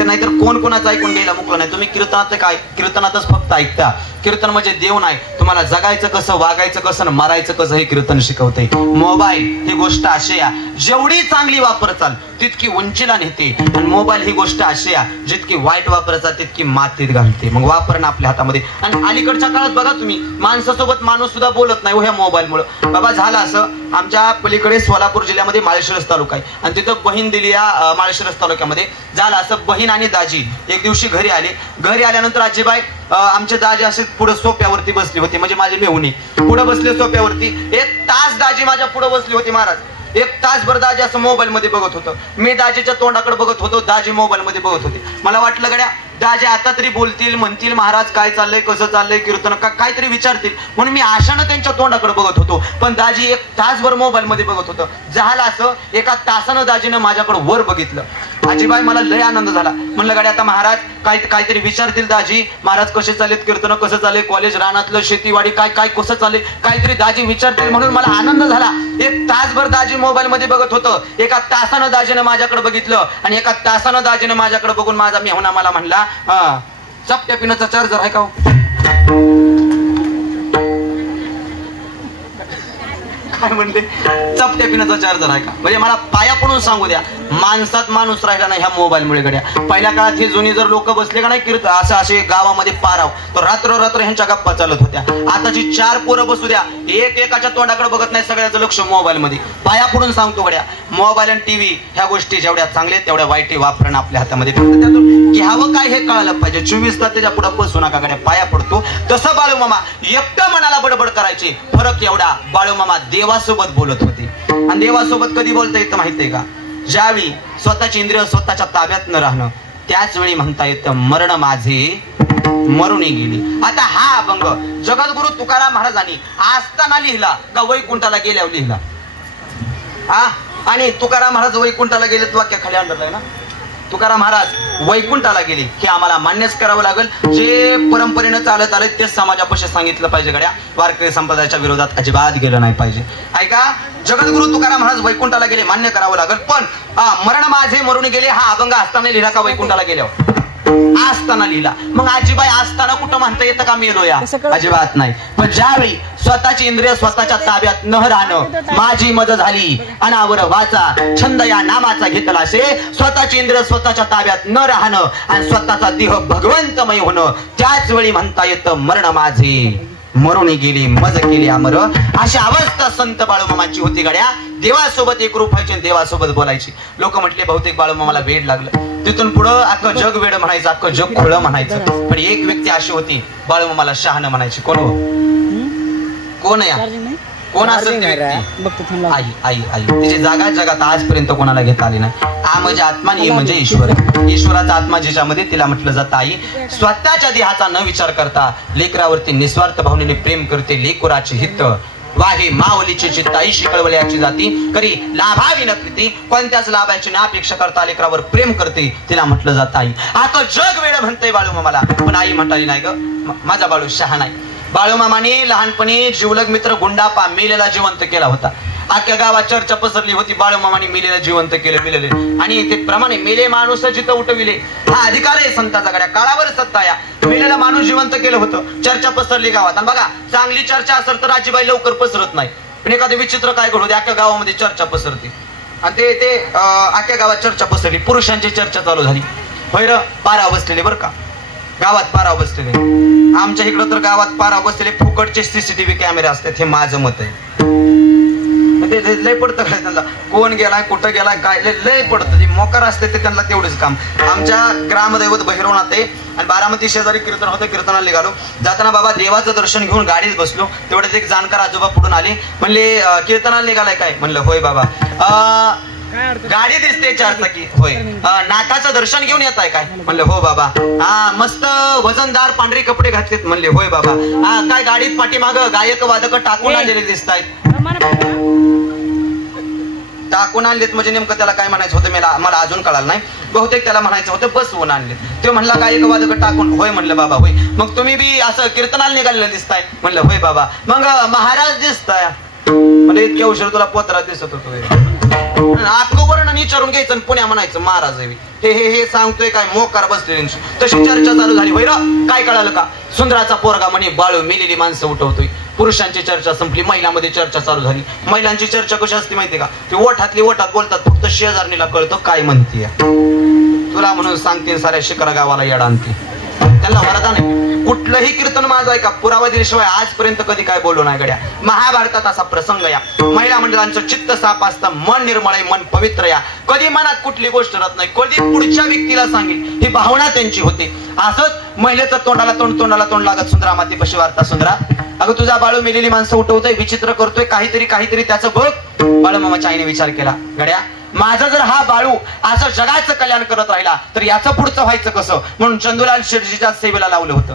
नाहीतर कोण कोणाचं ऐकून घ्यायला मोकळं नाही. तुम्ही कीर्तनातच फक्त ऐकता. कीर्तन म्हणजे देव नाही, तुम्हाला जगायचं कसं, वागायचं कसं, मारायचं कसं हे कीर्तन शिकवते. मोबाईल ही गोष्ट अशी आहे, जेवढी चांगली वापरचाल तितकी उंचीला नेते, आणि मोबाईल ही गोष्ट अशी आहे जितकी वाईट वापरचाल तितकी मातीत घालते. मग वापरणं आपल्या हातामध्ये. आणि अलीकडच्या काळात बघा तुम्ही, माणसासोबत माणूस सुद्धा बोलत नाही ह्या मोबाईलमुळे. बाबा झालं असं, आमच्या पलीकडे सोलापूर जिल्ह्यामध्ये माळशिरस तालुका आहे, आणि तिथं बहीण दिली या माळशिरस तालुक्यामध्ये. झालं असं, बहीण आणि दाजी एक दिवशी घरी आले. घरी आल्यानंतर आजीबाई आमचे दाजी असे पुढे सोप्यावरती बसली होती, म्हणजे माझे मेहुणी पुढे बसले सोप्यावरती. 1 तास दाजी माझ्या पुढे बसली होती महाराज. 1 तासभर दाजी असं मोबाईल मध्ये बघत होतं. मी दाजीच्या तोंडाकडे बघत होतो, दाजी मोबाईल मध्ये बघत होते. मला वाटलं गड्या दाजी आता तरी बोलतील, म्हणतील महाराज काय चाललंय, कसं चाललंय कीर्तन, काहीतरी विचारतील, म्हणून मी आशानं त्यांच्या तोंडाकडे बघत होतो. पण दाजी 1 तासभर मोबाईल मध्ये बघत होतं. झालं असं, 1 तासानं दाजीनं माझ्याकडे वर बघितलं. आजीबाई मला लय आनंद झाला. म्हणलं गाडी आता महाराज काहीतरी विचारतील दाजी, महाराज कसे चाललेत कीर्तन, कसं चाललंय कॉलेज, रानातलं शेतीवाडी, काय कसं चाललंय, काहीतरी दाजी विचारतील म्हणून मला आनंद झाला. 1 तासभर दाजी मोबाईल मध्ये बघत होतं. 1 तासानं दाजीनं माझ्याकडे बघितलं, आणि 1 तासानं दाजीनं माझ्याकडे बघून माझा मेहुणा मला म्हणला, चपट्या पिण्याचा चार्जर आहे का? काय म्हणते? चपट्या पिण्याचा चार्जर आहे का? म्हणजे मला पाया पडून सांगू द्या, माणसात माणूस राहिला नाही ह्या मोबाईल मुळे गड्या. पहिल्या काळात हे जुनी जर लोक बसले का नाही कीर्तन असं असे गावामध्ये पाराव, तर रात्र ह्यांच्या गप्पा चालत होत्या. आताची 4 पोरं बसू द्या, एकाच्या तोंडाकडे बघत नाही, सगळ्याचं लक्ष मोबाईल मध्ये. पाया पडून सांगतो गड्या, मोबाईल आणि टीव्ही ह्या गोष्टी जेवढ्या चांगल्या तेवढ्या वाईट वापरणं आपल्या हातामध्ये. फक्त त्यातून घ्यावं काय हे कळायला पाहिजे. 24 तास त्याच्या पुढे बसू नका गड्या, पाया पडतो. तसं बाळूमामा एकटं मनाला बडबड करायचे. फरक एवढा, बाळूमामा देवासोबत बोलत होते. आणि देवासोबत कधी बोलता येतं माहितीये का? ज्यावेळी स्वतःची इंद्रिय स्वतःच्या ताब्यात न राहणं, त्याच वेळी म्हणता येतं मरण माझे मरुनी गेली. आता हा अभंग जगद्गुरु तुकाराम महाराजांनी असताना लिहिला का वैकुंठाला गेल्यावर लिहिला? आणि तुकाराम महाराज वैकुंठाला गेले वाक्य खाली आणलंय ना. तुकाराम महाराज वैकुंठाला गेले हे आम्हाला मान्यच करावं लागेल. जे परंपरेनं चालत आले तेच समाजापाशी सांगितलं पाहिजे गड्या. वारकरी संप्रदायाच्या विरोधात अजिबात गेलं नाही पाहिजे. ऐका, जगद्गुरु तुकाराम महाराज वैकुंठाला गेले मान्य करावं लागेल. पण मरण माझे मरून गेले हा अभंग असताना लिहिला का वैकुंठाला गेल्यावर? असताना लिहिला. मग आजीबाई असताना कुठं म्हणता येतं का मेलो या? अजिबात नाही. पण ज्यावेळी स्वतःची इंद्रिय स्वतःच्या ताब्यात न राहणं, माझी मज झाली अनावर वाचा, छंद या नामाचा घेतला शे, स्वतःची इंद्रिय स्वतःच्या ताब्यात न राहणं आणि स्वतःचा देह भगवंतमय होणं, त्याच वेळी म्हणता येतं मरण माझे मरून गेली मज केली अमर. अशी अवस्था संत बाळूमामाची होती गड्या. देवासोबत एक रूप व्हायचे, देवासोबत बोलायची. लोक म्हटले बहुतेक बाळूमामाला वेड लागलं. तिथून पुढं अख्खं जग वेड म्हणायचं, अख्खं जग खुळं म्हणायचं. पण एक व्यक्ती अशी होती बाळूमामाला शहाणं म्हणायची. कोण हो? कोण या? कोण असेल? आई आई आई. तिची जागा जगात आजपर्यंत कोणाला घेता आली नाही. आ म्हणजे आत्मा, ही म्हणजे ईश्वर. ईश्वराचा आत्मा जिच्यामध्ये तिला म्हटलं जातं आई. स्वतःच्या देहाचा न विचार करता लेकरावरती निस्वार्थ भावनेने प्रेम करते. लेकुराचे हित वाहे माऊलीची चित्ताई शिकळवल्याची जाती करी लाभावी न प्रीती. कोणत्याच लाभाची ना अपेक्षा करता लेकरावर प्रेम करते, तिला म्हटलं जातं आई. आता जग वेळ म्हणतंय बाळूमामाला, पण आई म्हणाली नाही ग, माझा बाळू शहाणा आहे. बाळूमामाने लहानपणी जिवलग मित्र गुंडापा मेलेला जिवंत केला होता. अख्ख्या गावात चर्चा पसरली होती, बाळूमामाने मेलेला जिवंत केलं मेलेले. आणि ते प्रमाणे मेले माणूस जिथं उठविले, हा अधिकार आहे संताचा गड्या. काळावर सत्ता या. मेलेला माणूस जिवंत केलं होतं, चर्चा पसरली गावात. आणि बघा, चांगली चर्चा असेल तर आजीबाई लवकर पसरत नाही. पण एखादं विचित्र काय घडू दे, अख्ख्या गावामध्ये चर्चा पसरते. आणि ते अख्ख्या गावात चर्चा पसरली. पुरुषांची चर्चा चालू झाली. भैर पारा बसलेले बरं का, गावात पारा बसलेले. आमच्या इकडं तर गावात पारा बसलेले फुकटचे CCTV कॅमेरे असतात, हे माझं मत आहे. ते लय पडतं काय त्यांना, कोण गेलाय कुठं गेलाय काय लय पडतं. जे मोकार असते ते त्यांना तेवढेच काम. आमच्या ग्रामदैवत बहिरवनाथ आहे आणि बारामती शेजारी कीर्तन होतं. कीर्तनाला निघालो, जाताना बाबा देवाचं दर्शन घेऊन गाडीत बसलो. तेवढेच एक जाणकार आजोबा पुढून आले, म्हणले कीर्तनाला निघालाय काय? म्हणलं होय बाबा. गाडी दिसते 4 चाकी? होय. नाथाचं दर्शन घेऊन येत आहे काय? म्हणलं हो बाबा. मस्त वजनदार पांढरे कपडे घातलेत? म्हणले होय बाबा. काय गाडीत पाठीमाग गायक वादक टाकून आलेले दिसत आहेत? टाकून आणलेत म्हणजे नेमकं त्याला काय म्हणायचं होतं मला अजून कळालं नाही. बहुतेक त्याला म्हणायचं होतं बसवून आणले. ते म्हणला गायक वादक टाकून? होय. म्हणलं बाबा होय. मग तुम्ही बी असं कीर्तनाला निघालेलं दिसताय? म्हणलं होय बाबा. मग महाराज दिसताय? म्हणजे इतक्या उशीर तुला पोतरा दिसत होतो. अक्कवर्ण विचारून घ्यायचं पुण्या म्हणायचं महाराज हे सांगतोय काय मोकार बसले. तशी चर्चा चालू झाली. वैर काय कळालं का? सुंदराचा पोरगा म्हणे बाळू मेलेली माणसं उठवतोय. पुरुषांची चर्चा संपली, महिलांमध्ये चर्चा चालू झाली. महिलांची चर्चा कशी असते माहितीये का? ते ओठातली ओठात बोलतात, फक्त शेजारणीला कळतं काय म्हणतीये. तुला म्हणून सांगते साऱ्या शिकरा गावाला येडा आणते. त्यांना वरदान आहे. कुठलंही कीर्तन माझं आहे का पुरावा दिल्याशिवाय आजपर्यंत कधी काय बोललो नाही गड्या. महाभारतात असा प्रसंग या महिला मंडळांचं चित्त साफ असतं, मन निर्मळ आहे, मन पवित्र या. कधी मनात कुठली गोष्ट राहत नाही, कधी पुढच्या व्यक्तीला सांगेल ही भावना त्यांची होती. असंच महिलेचं तोंडाला तोंड लागत सुंदरा माती पशी वार्ता सुंदरा. अगं तुझा बाळू मेलेली माणसं उठवतोय, विचित्र करतोय, काहीतरी त्याचं बघ. बाळूमामाच्या आईने विचार केला, गड्या माझा जर हा बाळू असं जगाचं कल्याण करत राहिला तर याचं पुढचं व्हायचं कसं? म्हणून चंदूलाल शेठजीच्या सेवेला लावलं होतं.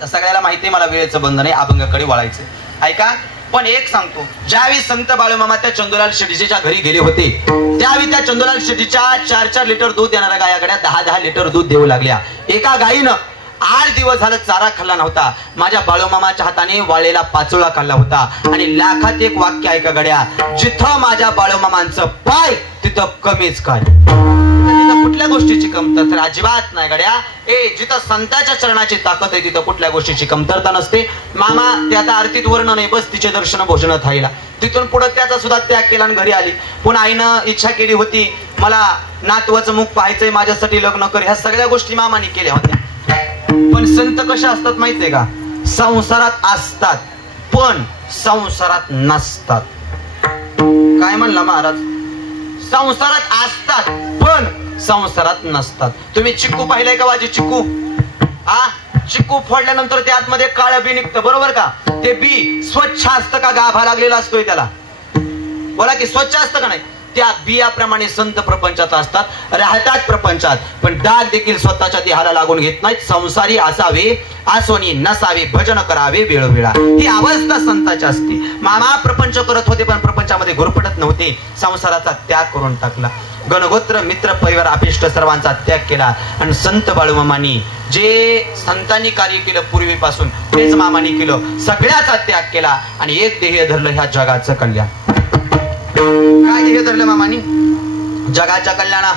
तर सगळ्याला माहितीये मला वेळेचं बंधन आहे, अभंगाकडे वळायचं. ऐका, पण एक सांगतो, ज्यावेळी संत बाळूमामा त्या चंदूलाल शेठजीच्या घरी गेले होते त्यावेळी त्या चंदूलाल शेठजीच्या 4-4 लिटर दूध देणाऱ्या गायाकडे 10-10 लिटर दूध देऊ लागल्या. एका गायीनं 8 दिवस झालं चारा खाल्ला नव्हता. माझ्या बाळूमामाच्या हाताने वाळलेला पाचोळा खाल्ला होता. आणि लाखात एक वाक्य ऐका गड्या, जिथं माझ्या बाळूमामांचं पाय तिथं कमीच काय. तिथं कुठल्या गोष्टीची कमतरता तर अजिबात नाही गड्या. जिथं संतांच्या चरणाची ताकद आहे तिथं कुठल्या गोष्टीची कमतरता नसते. मामा ते आता आरतीत वर्ण नाही, बस तिचे दर्शन भोजन थाईला. तिथून पुढे त्याचा सुद्धा त्याग केला आणि घरी आली. पुन्हा आईनं इच्छा केली होती मला नातवाचं मुख पाहायचंय, माझ्यासाठी लग्न कर. ह्या सगळ्या गोष्टी मामाने केल्या होत्या. पण संत कशा असतात माहितीये का? संसारात असतात पण संसारात नसतात. काय म्हणला महाराज? संसारात असतात पण संसारात नसतात. तुम्ही चिक्कू पाहिलंय का? वाजी चिक्कू चिक्कू फोडल्यानंतर ते आतमध्ये काळं बी निघतं, बरोबर का? ते बी स्वच्छ असतं का गाभा लागलेला असतोय त्याला? बोला की स्वच्छ असतं का नाही? त्या बियाप्रमाणे संत प्रपंचात असतात, राहतात प्रपंचात, पण डाग देखील स्वतःच्या देहाला लागून घेत नाहीत. संसारी असावे, आसोनी नसावे, भजन करावे वेळोवेळा, ही अवस्था संताची असते. मामा प्रपंच करत होते पण प्रपंचामध्ये घोरपटत नव्हते. संसाराचा त्याग करून टाकला. गणगोत्र मित्र परिवार अभिष्ट सर्वांचा त्याग केला. आणि संत बाळूमामांनी जे संतांनी कार्य केलं पूर्वीपासून तेच मामानी केलं. सगळ्याचा त्याग केला आणि एक ध्येय धरलं, ह्या जगाचं कल्याण. काय ध्येय धरलं मामानी? जगाच्या कल्याणा.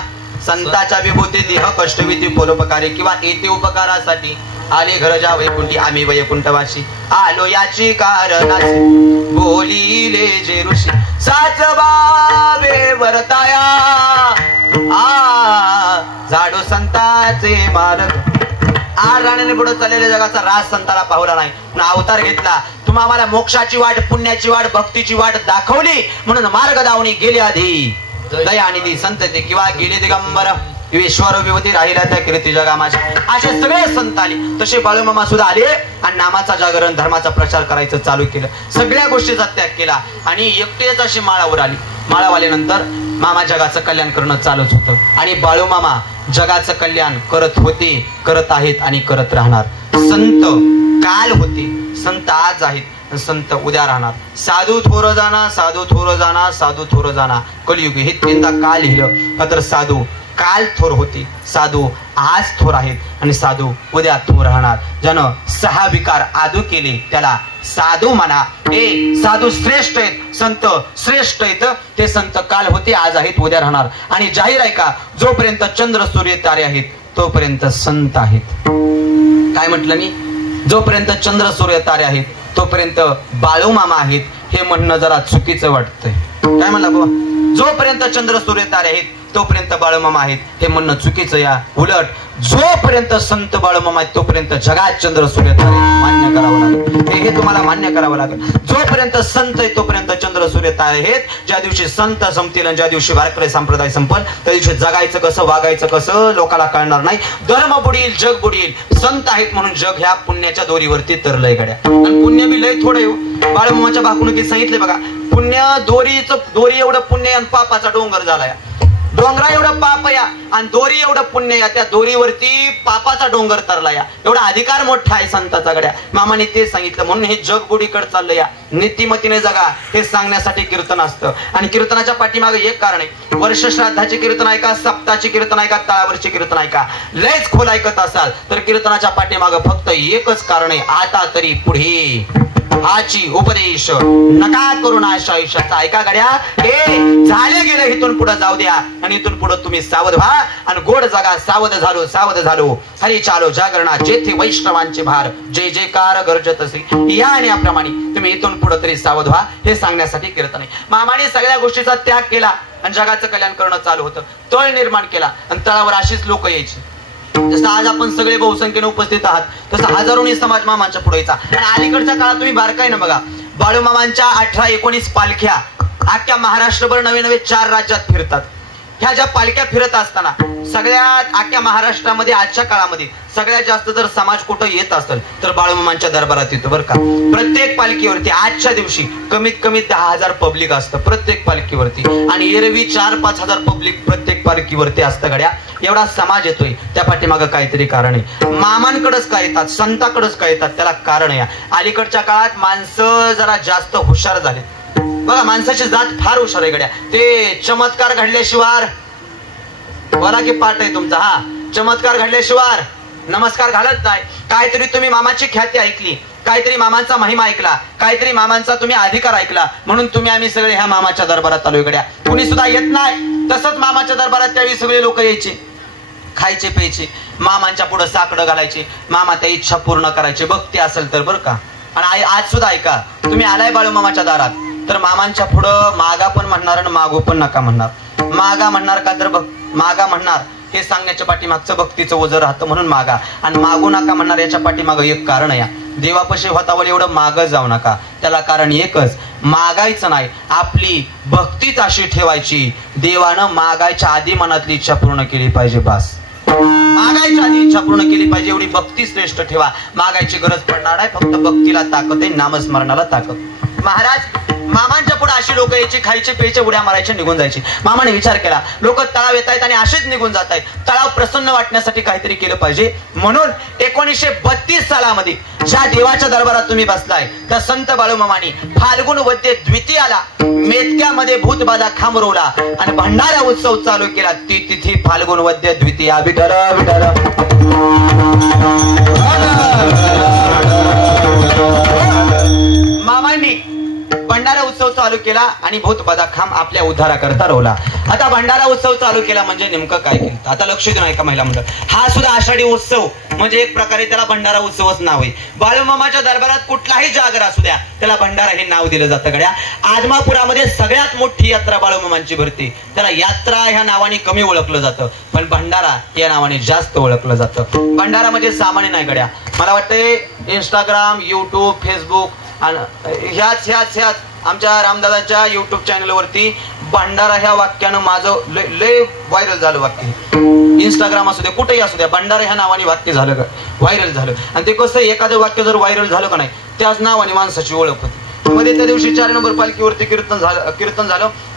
संताच्या विभूती देह कष्टविधी परोपकारी किंवा येते उपकारासाठी आले घरजा वैकुंठी आम्ही वैकुंठवासी आलो याची कारणाची बोलिले जे ऋषी साच बाबे वरताया झाडो संताचे मार्ग. राण्याने पुढे चाललेल्या जगाचा राज संताला पाहुला नाही, अवतार घेतला. तुम्ही आम्हाला मोक्षाची वाट, पुण्याची वाट, भक्तीची वाट दाखवली म्हणून मार्ग दावणी गेले आधी दयानिधी संत ते किंवा गेले दिगंबर ईश्वर विभूती राहिला त्या कीर्ती जगामाची. असे सगळे संत आले. तसे बाळूमामा सुद्धा आले आणि नामाचा जागरण धर्माचा प्रचार करायचं चालू केलं. सगळ्या गोष्टीचा त्याग केला आणि एकटेच अशी माळावर आली. माळावर आल्यानंतर मामा जगाचं कल्याण करणं चालूच होतं. आणि बाळूमामा जगाचं कल्याण करत होते, करत आहेत आणि करत राहणार. संत काल होते, संत आज आहेत, संत उद्या राहणार. साधू थोर जाणार, साधू थोर जाणार, साधू थोर जाणार. कलियुग हे तीनदा काल लिहिलं तर साधू काल थोर होते, साधू आज थोर आहेत आणि साधू उद्या थोर राहणार. ज्यानं 6 विकार आदू केले त्याला साधू म्हणा. हे साधू श्रेष्ठ आहेत, संत श्रेष्ठ आहेत. ते संत काल होते, आज आहेत, उद्या राहणार. आणि जाहीर आहे का, जोपर्यंत चंद्र सूर्य तारे आहेत तोपर्यंत संत आहेत. काय म्हटलं मी? जोपर्यंत चंद्र सूर्य तारे आहेत तोपर्यंत बाळूमामा आहेत. हे म्हणणं जरा चुकीचं वाटतंय. काय म्हणला बाबा? जोपर्यंत चंद्र सूर्य तारे आहेत तोपर्यंत बाळूमामा आहेत, हे म्हणणं चुकीचं. या उलट जोपर्यंत संत बाळूमामा आहेत तोपर्यंत जगात चंद्र सूर्य तारे मान्य करावं लागेल. हे तुम्हाला मान्य करावं लागेल. जोपर्यंत संत आहे तोपर्यंत चंद्र सूर्य तारे आहेत. ज्या दिवशी संत संपतील आणि ज्या दिवशी वारकरी संप्रदाय संपल त्या दिवशी जगायचं कसं, वागायचं कसं लोकाला कळणार नाही. धर्म बुडील, जग बुडील. संत आहेत म्हणून जग ह्या पुण्याच्या दोरीवरती तरलंय गड्या. आणि पुण्य बी लय थोडं येऊ. बाळूमामाच्या भाकुणुकीत सांगितले बघा, पुण्य दोरी एवढं पुण्य आणि पापाचा डोंगर झालाय. डोंगरा एवढं पाप या आणि दोरी एवढं पुण्य या. त्या दोरीवरती पापाचा डोंगर तरला या. एवढा अधिकार मोठा आहे संताचा गड्या. मामाने ते सांगितलं म्हणून हे जग बुडीकडे चाललं या. नीतिमतीने जगा हे सांगण्यासाठी कीर्तन असतं. आणि कीर्तनाच्या पाठीमागे एक कारण आहे. वर्ष श्राद्धाची कीर्तन ऐका, सप्ताची कीर्तन ऐका, तळावरची कीर्तन ऐका. लयच खोल ऐकत असाल तर कीर्तनाच्या पाठीमागे फक्त एकच कारण आहे. आता तरी पुढे आची उपदेश नका करून आशा आयुष्याचा ऐका गड्या. हे झाले गेले, इथून पुढे जाऊ द्या. आणि इथून पुढे तुम्ही सावध व्हा आणि गोड जागा. सावध झालो, सावध झालो. हरी चालो जागरणा जेथे वैष्णवांचे भार. जय जयकार गर्जत असे. या आणि याप्रमाणे तुम्ही इथून पुढे तरी सावध व्हा हे सांगण्यासाठी कीर्तन आहे. मामाने सगळ्या गोष्टीचा त्याग केला आणि जगाचं कल्याण करणं चालू होतं. तळ निर्माण केला आणि तळावर अशीच लोक यायची. जसं आज आपण सगळे बहुसंख्येने उपस्थित आहात तसं हजारोनी समाज मामांच्या पुढे यायचा. आणि अलीकडच्या काळात तुम्ही बारकाईनं बघा, बाळूमामांच्या 18-19 पालख्या अख्ख्या महाराष्ट्रभर नवे नवे 4 राज्यात फिरतात. ह्या ज्या पालख्या फिरत असताना सगळ्यात अख्ख्या महाराष्ट्रामध्ये आजच्या काळामध्ये सगळ्यात जास्त जर समाज कुठं येत असेल तर बाळूमामांच्या दरबारात येतो बरं का. प्रत्येक पालखीवरती आजच्या दिवशी कमीत कमी 10,000 पब्लिक असतं प्रत्येक पालखीवरती. आणि एरवी 4-5 हजार पब्लिक प्रत्येक पालखीवरती असतं गड्या. एवढा समाज येतोय त्या पाठीमागं काहीतरी कारण आहे. मामांकडेच काय येतात, संताकडेच काय येतात त्याला कारण आहे. अलीकडच्या काळात माणसं जरा जास्त हुशार झाले बघा. माणसाची जात फार हुशार आहे गड्या. ते चमत्कार घडल्याशिवाय बोला की पाठ आहे तुमचा. हा, चमत्कार घडल्याशिवाय नमस्कार घालत नाही. काहीतरी तुम्ही मामाची ख्याती ऐकली, काहीतरी मामांचा महिमा ऐकला, काहीतरी मामांचा तुम्ही अधिकार ऐकला म्हणून आम्ही सगळे ह्या मामाच्या दरबारात आलोय गड्या. कुणी सुद्धा येत नाही. तसंच मामाच्या दरबारात त्यावेळी सगळे लोक यायचे, खायचे प्यायचे, मामांच्या पुढे साकडं घालायचे, मामा त्या इच्छा पूर्ण करायचे भक्ती असेल तर बरं का. आणि आज सुद्धा ऐका, तुम्ही आलाय बाळूमामाच्या दारात तर मामांच्या पुढं मागा पण म्हणणार आणि मागू पण नका म्हणणार. मागा म्हणणार का तर मागा म्हणणार हे सांगण्याच्या पाठीमागचं भक्तीचं ओझं राहतं म्हणून मागा. आणि मागू नका म्हणणार याच्या पाठीमागं एक कारण आहे. देवापाशी होतावर एवढं मागं जाऊ नका. त्याला कारण एकच, मागायचं नाही, आपली भक्तीच अशी ठेवायची. देवानं मागायच्या आधी मनातली इच्छा पूर्ण केली पाहिजे. बस, मागायच्या आधी इच्छा पूर्ण केली पाहिजे एवढी भक्ती श्रेष्ठ ठेवा. मागायची गरज पडणार आहे. फक्त भक्तीला ताकद आहे, नामस्मरणाला ताकद. महाराज मामांच्या पुढे अशी लोक यायची, खायचे प्यायचे, उड्या मारायचे, निघून जायचे. मामाने विचार केला लोक तळाव येत आहेत आणि असेच निघून जात आहेत. तळाव प्रसन्न वाटण्यासाठी काहीतरी केलं पाहिजे. म्हणून 1932 सालामध्ये ज्या देवाच्या दरबारात तुम्ही बसलाय त्या संत बाळूमामानी फाल्गुन वद्य द्वितीयाला मेतक्यामध्ये भूतबाधा खांबरवला आणि भंडारा उत्सव चालू केला. ती तिथी फाल्गुन वद्य द्वितीया. विठ्ठल विठ्ठल. मामांनी भंडारा उत्सव चालू केला आणि भूतबाधा खांब आपल्या उद्धाराकरता रोवला. आता भंडारा उत्सव चालू केला म्हणजे नेमकं काय केलं आता लक्ष देऊन ऐका महिला मंडळ. हा सुद्धा आषाढी उत्सव म्हणजे एक प्रकारे त्याला भंडारा उत्सवच नाव आहे. बाळूमामाच्या दरबारात कुठलाही जागर असू द्या त्याला भंडारा हे नाव दिलं जातं गड्या. आदमापुरामध्ये सगळ्यात मोठी यात्रा बाळूमामांची भरते. त्याला यात्रा ह्या नावाने कमी ओळखलं जातं पण भंडारा या नावाने जास्त ओळखलं जातं. भंडारा म्हणजे सामान्य नाही गड्या. मला वाटतंय इंस्टाग्राम, युट्यूब, फेसबुक ह्याच आमच्या रामदादाच्या युट्यूब चॅनलवरती भंडारा ह्या वाक्यानं माझं लय व्हायरल झालं वाक्य. इंस्टाग्राम असू दे कुठेही असू द्या भंडारा ह्या नावाने वाक्य झालं, व्हायरल झालं. आणि ते कसं एखादं वाक्य जर व्हायरल झालं का नाही त्याच नावाने माणसाची ओळख होती. मध्ये त्या दिवशी 4 नंबर पालखीवरती कीर्तन झालं.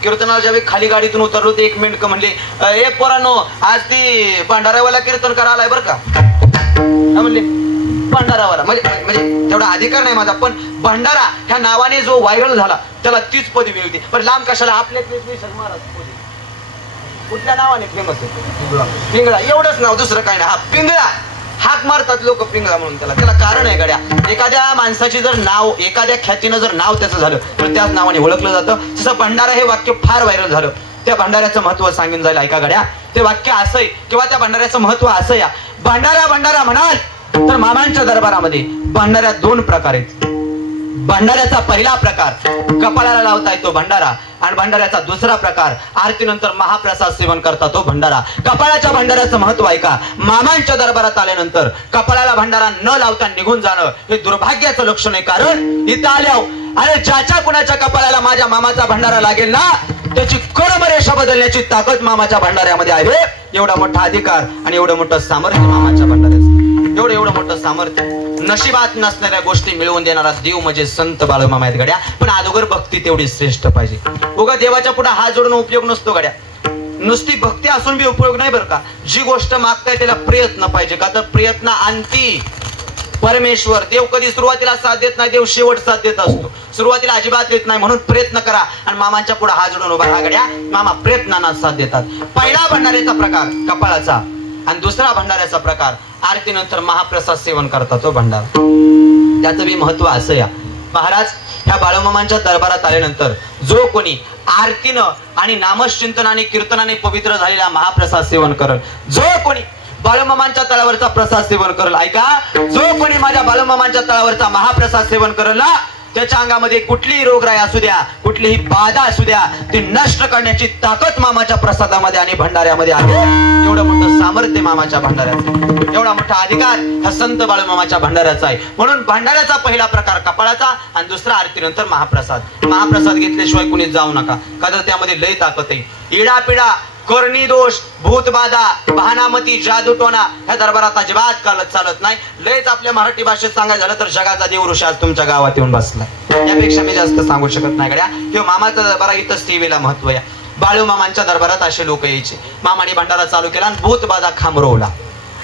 कीर्तनाला ज्यावेळी खाली गाडीतून उतरलो ते एक मिनिट म्हणले, ए पोरांनो आज ती भंडारावाला कीर्तन करा आलाय बरं का. म्हणले भंडारावाला म्हणजे तेवढा अधिकार नाही माझा पण भंडारा ह्या नावाने जो व्हायरल झाला त्याला तीच पदवी मिळते. पण लांब कशाला आपल्या कुठल्या नावाने फेमस आहे पिंगळा. एवढंच नाव दुसरं काय नाही. हा पिंगळा हाक मारतात लोक पिंगळा म्हणून. त्याला कारण आहे गड्या. एखाद्या माणसाची जर नाव एखाद्या ख्यातीनं जर नाव त्याचं झालं तर त्याच नावाने ओळखलं जातं. तसं भंडारा हे वाक्य फार व्हायरल झालं. त्या भंडाऱ्याचं महत्व सांगून जाईल ऐका गड्या. ते वाक्य असंय किंवा त्या भंडाऱ्याचं महत्व असं या भंडारा म्हणाल तर मामांच्या दरबारामध्ये भंडाऱ्यात 2 प्रकार आहेत. भंडाऱ्याचा पहिला प्रकार कपाळाला लावता येतो भंडारा, आणि भंडाऱ्याचा दुसरा प्रकार आरतीनंतर महाप्रसाद सेवन करता तो भंडारा. कपाळाच्या भंडाऱ्याचं महत्व आहे का? मामांच्या दरबारात आल्यानंतर कपाळाला भंडारा न लावता निघून जाणं हे दुर्भाग्याचं लक्षण आहे. कारण इथं आल्यावर अरे ज्याच्या कुणाच्या कपाळाला माझ्या मामाचा भंडारा लागेल ना, त्याची कर्मरेषा बदलण्याची ताकद मामाच्या भंडाऱ्यामध्ये आहे. एवढा मोठा अधिकार आणि एवढं मोठं सामर्थ्य मामाच्या भंडाऱ्याचं, एवढं मोठं सामर्थ्य. नशिबात नसणाऱ्या गोष्टी मिळवून देणारा देव म्हणजे संत बाळूमामा आहेत गड्या. पण अगोदर भक्ती तेवढी श्रेष्ठ पाहिजे. उगा देवाच्या पुढे हात जोडून उपयोग नसतो गड्या. नुसती भक्ती असून बी उपयोग नाही बरं का. जी गोष्ट मागताय त्याला प्रयत्न पाहिजे. का तर प्रयत्न अंती परमेश्वर. देव कधी सुरुवातीला साथ देत नाही, देव शेवट साथ देत असतो. सुरुवातीला अजिबात देत नाही. म्हणून प्रयत्न करा आणि मामांच्या पुढे हात जोडून उभा राहा गड्या. मामा प्रयत्नांना साथ देतात. पहिला भंडाऱ्याचा प्रकार कपाळाचा आणि दुसरा भंडाऱ्याचा प्रकार आरतीनंतर महाप्रसाद सेवन करता तो भंडारा. त्याचं बी महत्व असं या महाराज, ह्या बाळूमामांच्या दरबारात आल्यानंतर जो कोणी आरतीनं आणि नामचिंतनाने कीर्तनाने पवित्र झालेला महाप्रसाद सेवन करल, जो कोणी बाळूमामांच्या तळावरचा प्रसाद सेवन करल, ऐका, जो कोणी माझ्या बाळूमामांच्या तळावरचा महाप्रसाद सेवन करल ना, त्याच्या अंगामध्ये कुठलीही रोगराई असू द्या, कुठलीही बाधा असू द्या, ती नष्ट करण्याची ताकद मामाच्या प्रसादामध्ये आणि भंडाऱ्यामध्ये आहे. एवढं मोठं सामर्थ्य मामाच्या भंडाऱ्याचं, एवढा मोठा अधिकार हा संत बाळूमामाच्या भंडाऱ्याचा आहे. म्हणून भंडाऱ्याचा पहिला प्रकार कपाळाचा आणि दुसरा आरतीनंतर महाप्रसाद. महाप्रसाद घेतल्याशिवाय कुणी जाऊ नका, का तर त्यामध्ये लय ताकद आहे. इडापिडा, करणी दोष, भूतबाधा, बहानामती, जादूटोना ह्या दरबारात अजिबात चालत नाही. लयच आपल्या मराठी भाषेत सांगायचं झालं तर जगाचा देव ऋषी आज तुमच्या गावात येऊन बसलाय. यापेक्षा मी जास्त सांगू शकत नाही गड्या. किंवा मामाचा दरबार इथं सेवेला महत्व आहे. बाळूमामांच्या दरबारात असे लोक यायचे. मामाने भंडारा चालू केला आणि भूतबाधा खांबरवला.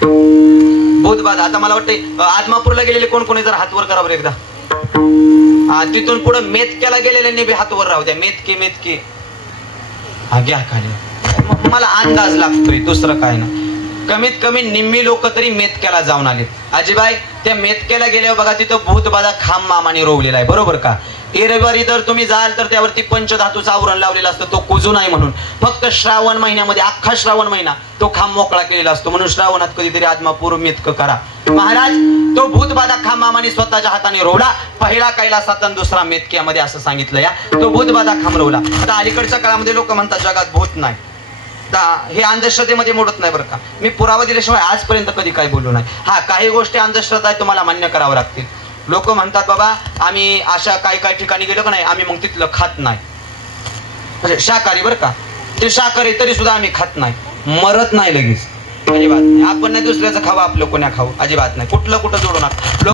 भूतबाधा, आता मला वाटतं आदमापूरला गेलेले कोण कोणी जर हातवर करावर एकदा. तिथून पुढे मेतक्याला गेलेल्यांनी बी हातवर राहू द्या. मेतके हा घ्या खाली. मला अंदाज लागतोय, दुसरं काय ना. कमीत कमी निम्मी लोक तरी मेतक्याला जाऊन आले. आजीबाई त्या मेतक्याला गेल्यावर बघा तिथं भूतबाधा खांब मामाने रोवलेला आहे, बरोबर का. रविवारी जर तुम्ही जाल तर त्यावरती पंचधातूचं आवरण लावलेलं असतं, तो कुजू नाही म्हणून. फक्त श्रावण महिन्यामध्ये अख्खा श्रावण महिना तो खांब मोकळा केलेला असतो. म्हणून श्रावणात कधीतरी आत्मापूर्व मेतकं करा. महाराज तो भूतबाधा खांब मामाने स्वतःच्या हाताने रोवला. पहिला कैलासात आणि दुसरा मेतक्यामध्ये असं सांगितलं या. तो भूतबाधा खांब रोवला. आता अलीकडच्या काळामध्ये लोक म्हणतात जगात भूत नाही. हे अंधश्रद्धेमध्ये मोडत नाही बरं का. मी पुरावा दिल्याशिवाय आजपर्यंत कधी काही बोललो नाही. हा, काही गोष्टी अंधश्रद्धा आहे, तुम्हाला मान्य करावं लागतील. लोक म्हणतात बाबा आम्ही अशा काही ठिकाणी गेलो का नाही, आम्ही मग तिथलं खात नाही. म्हणजे शाकाहारी बरं का, ते शाकाहारी तरी सुद्धा आम्ही खात नाही, मरत नाही लगेच. अजिबात नाही. आपण नाही दुसऱ्याचं खावं, आपलं कोण्या खाऊ, अजिबात नाही. कुठलं कुठं जोडू नका.